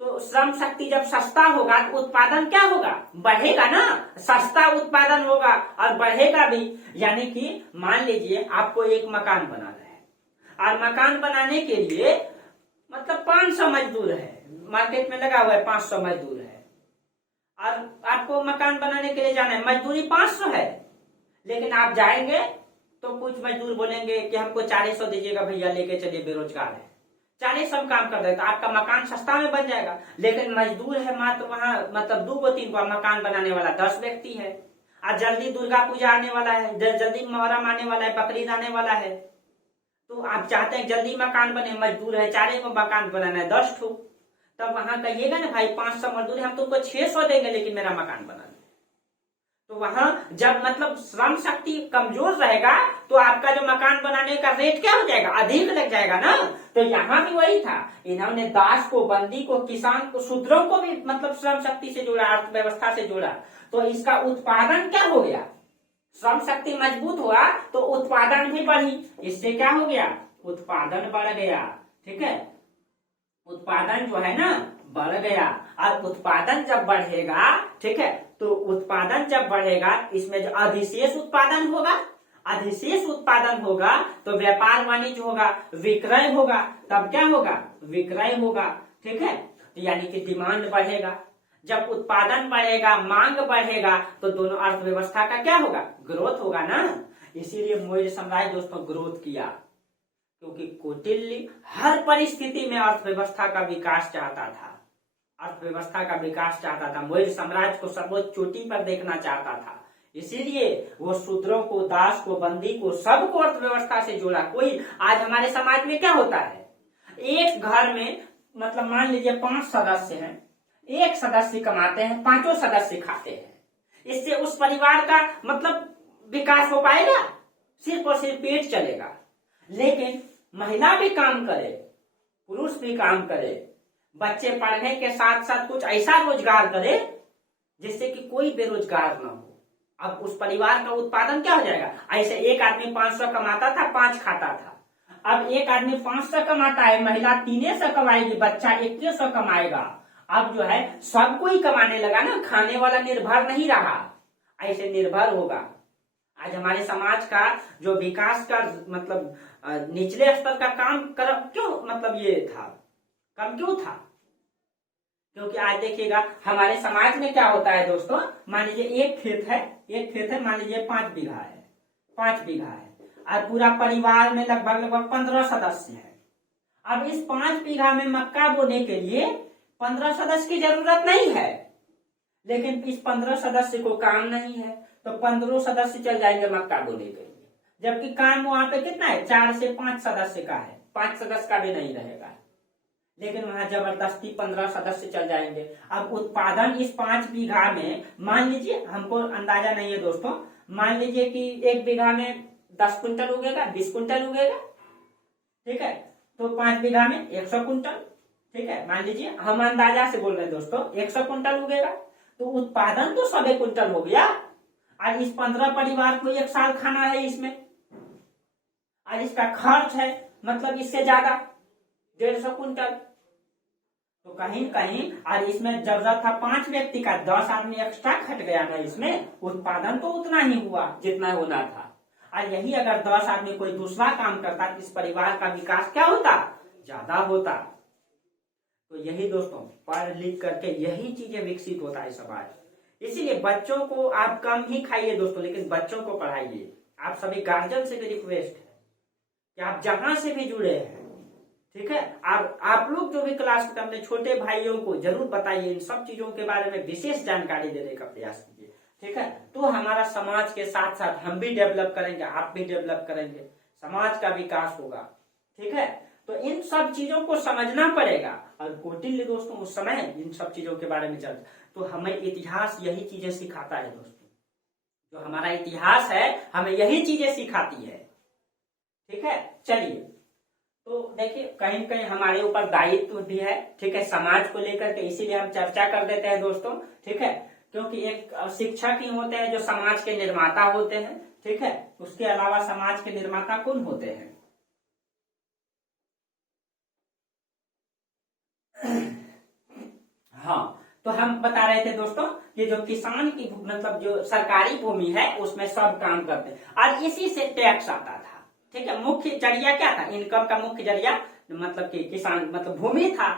तो श्रम शक्ति जब सस्ता होगा तो उत्पादन क्या होगा? बढ़ेगा ना। सस्ता उत्पादन होगा और बढ़ेगा भी। यानी कि मान लीजिए आपको एक मकान बनाना है और मकान बनाने के लिए मतलब 500 मजदूर है, मार्केट में लगा हुआ है 500 मजदूर है, और आपको मकान बनाने के लिए जाना है, मजदूरी 500 है, लेकिन आप जाएंगे तो कुछ मजदूर बोलेंगे कि हमको 400 दीजिएगा भैया, लेके चलिए, बेरोजगार है, 400 हम काम कर देगा, आपका मकान सस्ता में बन जाएगा। लेकिन मजदूर है मात्र वहां मतलब 2-3 को, मकान बनाने वाला 10 व्यक्ति है, आज जल्दी दुर्गा पूजा आने वाला है, जल्दी मुहर्रम आने वाला है, बकरीद आने वाला है, तो आप चाहते हैं जल्दी मकान बने, मजदूर है 4 को मकान बनाना है 10 ठो, तब वहां कहिएगा ना भाई 500 मजदूर है, हम तुमको 600 देंगे लेकिन मेरा मकान बना दे। तो वहां जब मतलब श्रम शक्ति कमजोर रहेगा तो आपका जो मकान बनाने का रेट क्या हो जाएगा? अधिक लग जाएगा ना। तो यहाँ भी वही था, इन्होंने दास को, बंदी को, किसान को, शूद्रों को भी मतलब श्रम शक्ति से जोड़ा, अर्थव्यवस्था से जोड़ा, तो इसका उत्पादन क्या हो गया? श्रम शक्ति मजबूत हुआ तो उत्पादन भी बढ़ी, इससे क्या हो गया? उत्पादन बढ़ गया, ठीक है। उत्पादन जो है ना बढ़ गया, और उत्पादन जब बढ़ेगा, ठीक है, तो उत्पादन जब बढ़ेगा इसमें जो अधिशेष उत्पादन होगा, अधिशेष उत्पादन होगा तो व्यापार वाणिज्य होगा, विक्रय होगा, तब क्या होगा? विक्रय होगा, ठीक है। तो यानी कि डिमांड बढ़ेगा, जब उत्पादन बढ़ेगा, मांग बढ़ेगा, तो दोनों अर्थव्यवस्था का क्या होगा? ग्रोथ होगा ना। इसीलिए मौर्य साम्राज्य दोस्तों ग्रोथ किया, क्योंकि कौटिल्य हर परिस्थिति में अर्थव्यवस्था का विकास चाहता था, अर्थव्यवस्था का विकास चाहता था, मौर्य साम्राज्य को सर्वोच्च चोटी पर देखना चाहता था। इसीलिए वो शूद्रों को, दास को, बंदी को, सबको अर्थव्यवस्था से जोड़ा। कोई आज हमारे समाज में क्या होता है, एक घर में मतलब मान लीजिए 5 सदस्य हैं, एक सदस्य कमाते हैं, 5 सदस्य खाते हैं, इससे उस परिवार का मतलब विकास हो पाएगा? सिर्फ और सिर्फ पेट चलेगा। लेकिन महिला भी काम करे, पुरुष भी काम करे, बच्चे पढ़ने के साथ साथ कुछ ऐसा रोजगार करे जिससे कि कोई बेरोजगार न हो, अब उस परिवार का उत्पादन क्या हो जाएगा? ऐसे एक आदमी 500 कमाता था, 5 खाता था, अब एक आदमी 500 कमाता है, महिला 300 कमाएगी, बच्चा 2100 कमाएगा। अब जो है सब कोई कमाने लगा ना, खाने वाला निर्भर नहीं रहा, ऐसे निर्भर होगा। आज हमारे समाज का जो विकास का मतलब निचले स्तर का काम कर क्यों मतलब ये था, कम क्यों था? क्योंकि आज देखिएगा हमारे समाज में क्या होता है दोस्तों, मान लीजिए एक खेत है, मान लीजिए 5 बीघा है, 5 बीघा है, और पूरा परिवार में लगभग 15 सदस्य है। अब इस 5 बीघा में मक्का बोने के लिए 15 सदस्य की जरूरत नहीं है, लेकिन इस 15 सदस्य को काम नहीं है, तो 15 सदस्य चल जाएंगे मक्का बोने के लिए, जबकि काम वहां पे कितना है? 4 से 5 सदस्य का है, 5 सदस्य का भी नहीं रहेगा, लेकिन वहां जबरदस्ती 15 सदस्य चल जाएंगे। अब उत्पादन इस 5 बीघा में मान लीजिए, हमको अंदाजा नहीं है दोस्तों, मान लीजिए कि 1 बीघा में 10 कुंटल उगेगा, 20 कुंटल उगेगा, ठीक है, तो 5 बीघा में 100 कुंटल, ठीक है, मान लीजिए, हम अंदाजा से बोल रहे हैं दोस्तों, 100 कुंटल उगेगा, तो उत्पादन तो 100 कुंटल हो गया। आज इस 15 परिवार को 1 साल खाना है इसमें, आज इसका खर्च है मतलब इससे ज्यादा 150 कुंटल, तो कहीं कहीं और इसमें जरूरत था 5 व्यक्ति का, 10 आदमी एक्स्ट्रा खट गया ना, इसमें उत्पादन तो उतना ही हुआ जितना होना था। और यही अगर 10 आदमी कोई दूसरा काम करता तो इस परिवार का विकास क्या होता? ज्यादा होता। तो यही दोस्तों पढ़ लिख करके यही चीजें विकसित होता है समाज। इसीलिए बच्चों को आप कम ही खाइए दोस्तों, लेकिन बच्चों को पढ़ाइए। आप सभी गार्जियन से भी रिक्वेस्ट है कि आप जहां से भी जुड़े हैं, ठीक है, आप लोग जो भी क्लास में अपने छोटे भाइयों को जरूर बताइए, इन सब चीजों के बारे में विशेष जानकारी देने का प्रयास कीजिए, ठीक है। तो हमारा समाज के साथ साथ हम भी डेवलप करेंगे, आप भी डेवलप करेंगे, समाज का विकास होगा, ठीक है। तो इन सब चीजों को समझना पड़ेगा। और कौटिल्य दोस्तों उस समय इन सब चीजों के बारे में चर्चा, तो हमें इतिहास यही चीजें सिखाता है दोस्तों, जो हमारा इतिहास है हमें यही चीजें सिखाती है, ठीक है। चलिए, तो देखिए कहीं कहीं हमारे ऊपर दायित्व भी है, ठीक है, समाज को लेकर के, इसीलिए हम चर्चा कर देते हैं दोस्तों, ठीक है। क्योंकि एक शिक्षक ही होते हैं जो समाज के निर्माता होते हैं, ठीक है। उसके अलावा समाज के निर्माता कौन होते हैं? हाँ, तो हम बता रहे थे दोस्तों कि जो किसान की मतलब जो सरकारी भूमि है उसमें सब काम करते हैं और इसी से टैक्स आता था, ठीक है। मुख्य जरिया क्या था? इनकम का मुख्य जरिया मतलब कि किसान मतलब भूमि था।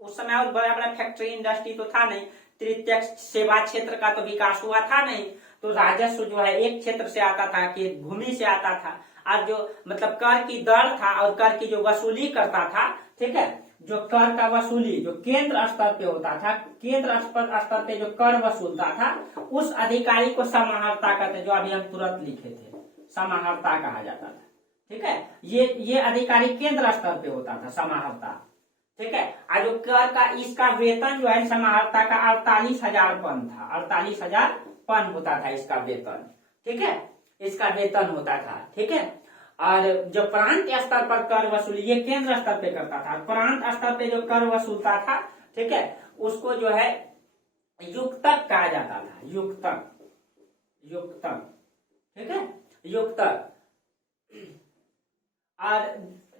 उस समय और बड़ा बड़ा फैक्ट्री इंडस्ट्री तो था नहीं, तृतीय सेवा क्षेत्र का तो विकास हुआ था नहीं, तो राजस्व जो है एक क्षेत्र से आता था कि भूमि से आता था। और जो मतलब कर की दर था और कर की जो वसूली करता था, ठीक है, जो कर का वसूली जो केंद्र स्तर पे होता था, केंद्र स्तर पे जो कर वसूलता था उस अधिकारी को समाहर्ता कहते, जो अभी हम तुरंत लिखे थे, समाहर्ता कहा जाता था, ठीक है। ये अधिकारी केंद्र स्तर पे होता था, समाहर्ता, ठीक है। और जो कर का इसका वेतन जो है समाहर्ता का 48,000 पन था, 48,000 पन होता था इसका वेतन, ठीक है, इसका वेतन होता था, ठीक है। और जो प्रांत स्तर पर कर वसूली ये केंद्र स्तर पे करता था, प्रांत स्तर पे जो कर वसूलता था, ठीक है, उसको जो है युक्तक कहा जाता था, युक्तक, युक्तक, ठीक है, युक्तक। और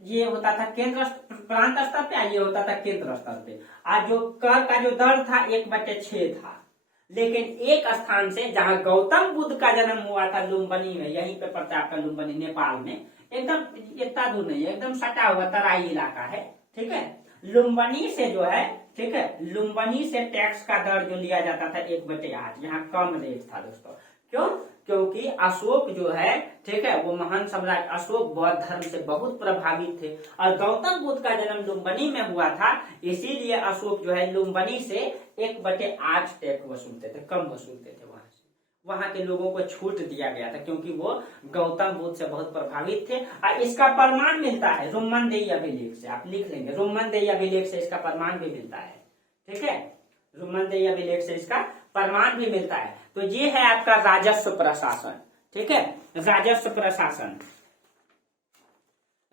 ये होता था केंद्र प्रांत स्तर पे, ये होता था केंद्र स्तर पे। और जो कर का जो दर था 1/6 था, लेकिन एक स्थान से जहां गौतम बुद्ध का जन्म हुआ था लुम्बिनी में, यहीं पे पड़ता है आपका लुम्बिनी, नेपाल में, एकदम इतना दूर नहीं है, एकदम सटा हुआ तराई इलाका है, ठीक है। लुम्बिनी से जो है, ठीक है, लुम्बिनी से टैक्स का दर जो लिया जाता था 1/8, यहाँ कम रेट था दोस्तों। क्यों? क्योंकि अशोक जो है, ठीक है, वो महान सम्राट अशोक बौद्ध धर्म से बहुत प्रभावित थे और गौतम बुद्ध का जन्म लुम्बिनी में हुआ था, इसीलिए अशोक जो है लुम्बिनी से 1/8 टैक्स वसूलते थे, कम वसूलते थे। वहां के लोगों को छूट दिया गया था क्योंकि वो गौतम बुद्ध से बहुत प्रभावित थे। और इसका प्रमाण मिलता है रुम्मनदेही अभिलेख से, आप लिख लेंगे, रुम्मनदेही अभिलेख से इसका प्रमाण भी मिलता है, ठीक है, रुम्मनदेही अभिलेख से इसका प्रमाण भी मिलता है। तो ये है आपका राजस्व प्रशासन, ठीक है, राजस्व प्रशासन।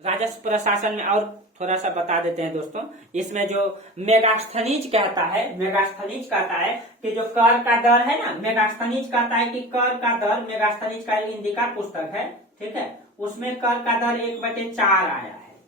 राजस्व प्रशासन में और थोड़ा सा बता देते हैं दोस्तों, इसमें जो मेगास्थनीज कहता है, मेगास्थनीज कहता है कि जो कर का दर है ना, मेगास्थनीज कहता है कि कर का दर, मेगास्थनीज का इंदिका पुस्तक है, ठीक है, उसमें कर का दर 1/4 आया है,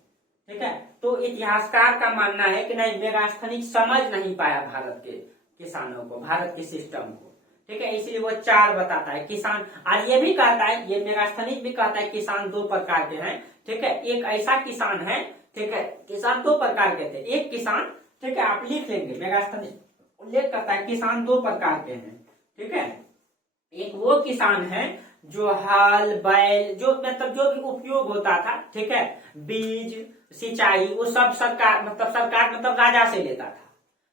ठीक है। तो इतिहासकार का मानना है कि नहीं, मेगास्थनीज समझ नहीं पाया भारत के किसानों को, भारत के सिस्टम को, ठीक है, इसलिए वो 4 बताता है किसान। और ये भी कहता है, ये मेगास्थनीज भी कहता है किसान 2 प्रकार के हैं, ठीक है। एक ऐसा किसान है, ठीक है, किसान 2 प्रकार के थे, एक किसान, ठीक है, आप लिख लेंगे, मेगास्थनीज उल्लेख करता है किसान 2 प्रकार के हैं, ठीक है। एक वो किसान है जो हल बैल जो मतलब जो भी उपयोग होता था, ठीक है, बीज सिंचाई, वो सब सरकार मतलब राजा से लेता था,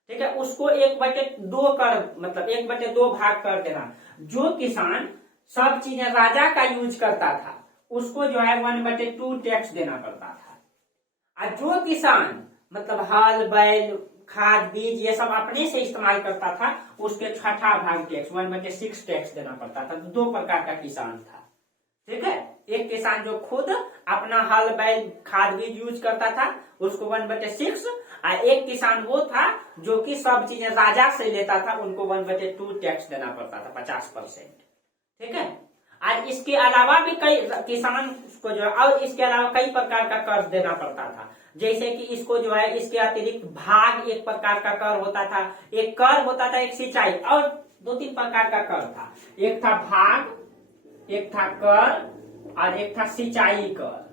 ठीक है, उसको 1/2 कर मतलब 1/2 भाग कर देना। जो किसान सब चीजें राजा का यूज करता था उसको जो है 1/2 टैक्स देना पड़ता था। और जो किसान मतलब हल बैल खाद बीज ये सब अपने से इस्तेमाल करता था उसके 6ठा भाग टैक्स 1/6 टैक्स देना पड़ता था। तो 2 प्रकार का किसान था, ठीक है। एक किसान जो खुद अपना हल बैल खाद बीज यूज करता था उसको 1/6, और एक किसान वो था जो कि सब चीजें राजा से लेता था, उनको 1/2 टैक्स देना पड़ता था, 50%, ठीक है। और इसके अलावा भी कई किसान को जो है, और इसके अलावा कई प्रकार का कर देना पड़ता था, जैसे कि इसको जो है इसके अतिरिक्त भाग एक प्रकार का कर होता था, एक कर होता था, एक सिंचाई, और 2-3 प्रकार का कर था, एक था भाग, एक था कर और एक था सिंचाई कर,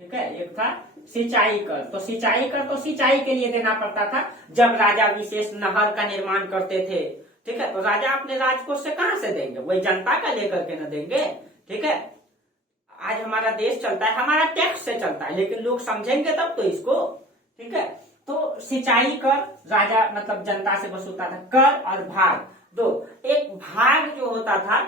ठीक है, एक था सिंचाई कर। तो सिंचाई कर तो सिंचाई के लिए देना पड़ता था जब राजा विशेष नहर का निर्माण करते थे। ठीक है, तो राजा अपने राजकोष से कहां से देंगे, वही जनता का लेकर के न देंगे। ठीक है, आज हमारा देश चलता है हमारा टैक्स से चलता है, लेकिन लोग समझेंगे तब तो इसको। ठीक है, तो सिंचाई कर राजा मतलब जनता से वसूलता था। कर और भाग दो। एक भाग जो होता था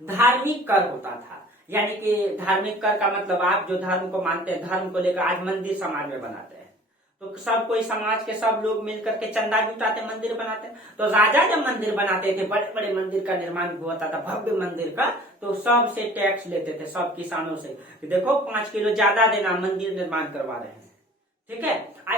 धार्मिक कर होता था, यानी कि धार्मिक कर का मतलब आप जो धर्म को मानते हैं, धर्म को लेकर आज मंदिर समाज में बनाते हैं, तो सब कोई समाज के सब लोग मिलकर के चंदा जुटाते मंदिर बनाते हैं। तो राजा जब मंदिर बनाते थे, बड़े बड़े मंदिर का निर्माण होता था, भव्य मंदिर का, तो सब से टैक्स लेते थे, सब किसानों से, देखो 5 किलो ज्यादा देना, मंदिर निर्माण करवा रहे हैं। ठीक है,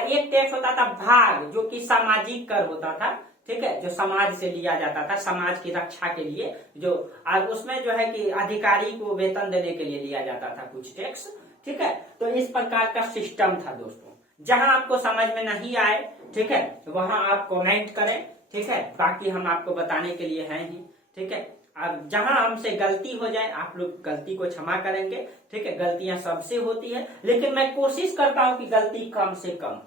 एक टैक्स होता था भाग, जो कि सामाजिक कर होता था। ठीक है, जो समाज से लिया जाता था समाज की रक्षा के लिए, जो और उसमें जो है कि अधिकारी को वेतन देने के लिए लिया जाता था कुछ टैक्स। ठीक है, तो इस प्रकार का सिस्टम था दोस्तों। जहां आपको समझ में नहीं आए, ठीक है, वहां आप कमेंट करें। ठीक है, बाकी हम आपको बताने के लिए हैं ही। ठीक है, अब जहां हमसे गलती हो जाए आप लोग गलती को क्षमा करेंगे। ठीक है, गलतियां सबसे होती है, लेकिन मैं कोशिश करता हूं कि गलती कम से कम,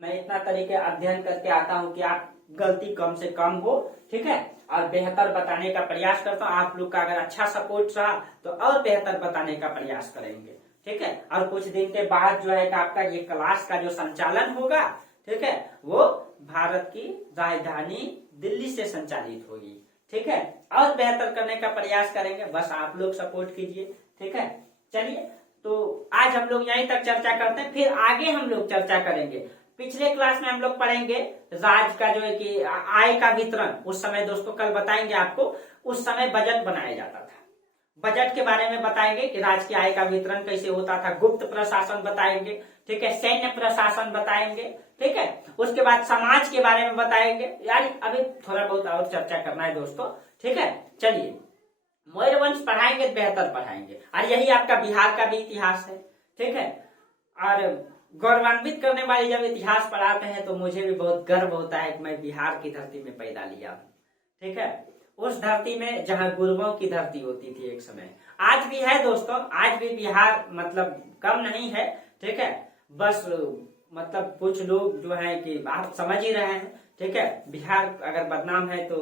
मैं इतना तरीके अध्ययन करके आता हूं कि आप गलती कम से कम हो। ठीक है, और बेहतर बताने का प्रयास करता हूं। आप लोग का अगर अच्छा सपोर्ट रहा तो और बेहतर बताने का प्रयास करेंगे। ठीक है, और कुछ दिन के बाद जो है कि आपका ये क्लास का जो संचालन होगा, ठीक है, वो भारत की राजधानी दिल्ली से संचालित होगी। ठीक है, और बेहतर करने का प्रयास करेंगे, बस आप लोग सपोर्ट कीजिए। ठीक है, चलिए, तो आज हम लोग यहीं तक चर्चा करते हैं, फिर आगे हम लोग चर्चा करेंगे। पिछले क्लास में हम लोग पढ़ेंगे राज्य का जो है कि आय का वितरण। उस समय दोस्तों कल बताएंगे आपको, उस समय बजट बनाया जाता था, बजट के बारे में बताएंगे कि राज्य की आय का वितरण कैसे होता था। गुप्त प्रशासन बताएंगे। ठीक है, सैन्य प्रशासन बताएंगे। ठीक है, उसके बाद समाज के बारे में बताएंगे। यार अभी थोड़ा बहुत और चर्चा करना है दोस्तों। ठीक है, चलिए, मौर्य वंश पढ़ाएंगे, बेहतर पढ़ाएंगे, और यही आपका बिहार का भी इतिहास है। ठीक है, और गौरवान्वित करने वाली जब इतिहास पढ़ाते हैं तो मुझे भी बहुत गर्व होता है कि मैं बिहार की धरती में पैदा लिया। ठीक है, उस धरती में जहां गुरुओं की धरती होती थी एक समय, आज भी है दोस्तों, आज भी बिहार मतलब कम नहीं है। ठीक है, बस मतलब कुछ लोग जो है कि आप समझ ही रहे हैं। ठीक है, बिहार अगर बदनाम है तो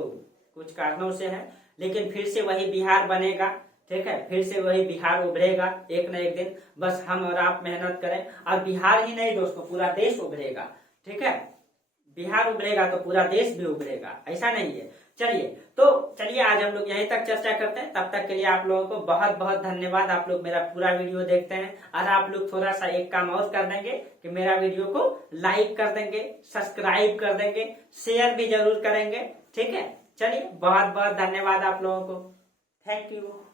कुछ कारणों से है, लेकिन फिर से वही बिहार बनेगा। ठीक है, फिर से वही बिहार उभरेगा एक न एक दिन, बस हम और आप मेहनत करें। और बिहार ही नहीं दोस्तों, पूरा देश उभरेगा। ठीक है, बिहार उभरेगा तो पूरा देश भी उभरेगा, ऐसा नहीं है। चलिए, तो चलिए आज हम लोग यहीं तक चर्चा करते हैं। तब तक के लिए आप लोगों को बहुत बहुत धन्यवाद। आप लोग मेरा पूरा वीडियो देखते हैं, और आप लोग थोड़ा सा एक काम और कर देंगे कि मेरा वीडियो को लाइक कर देंगे, सब्सक्राइब कर देंगे, शेयर भी जरूर करेंगे। ठीक है, चलिए, बहुत बहुत धन्यवाद आप लोगों को। Thank you.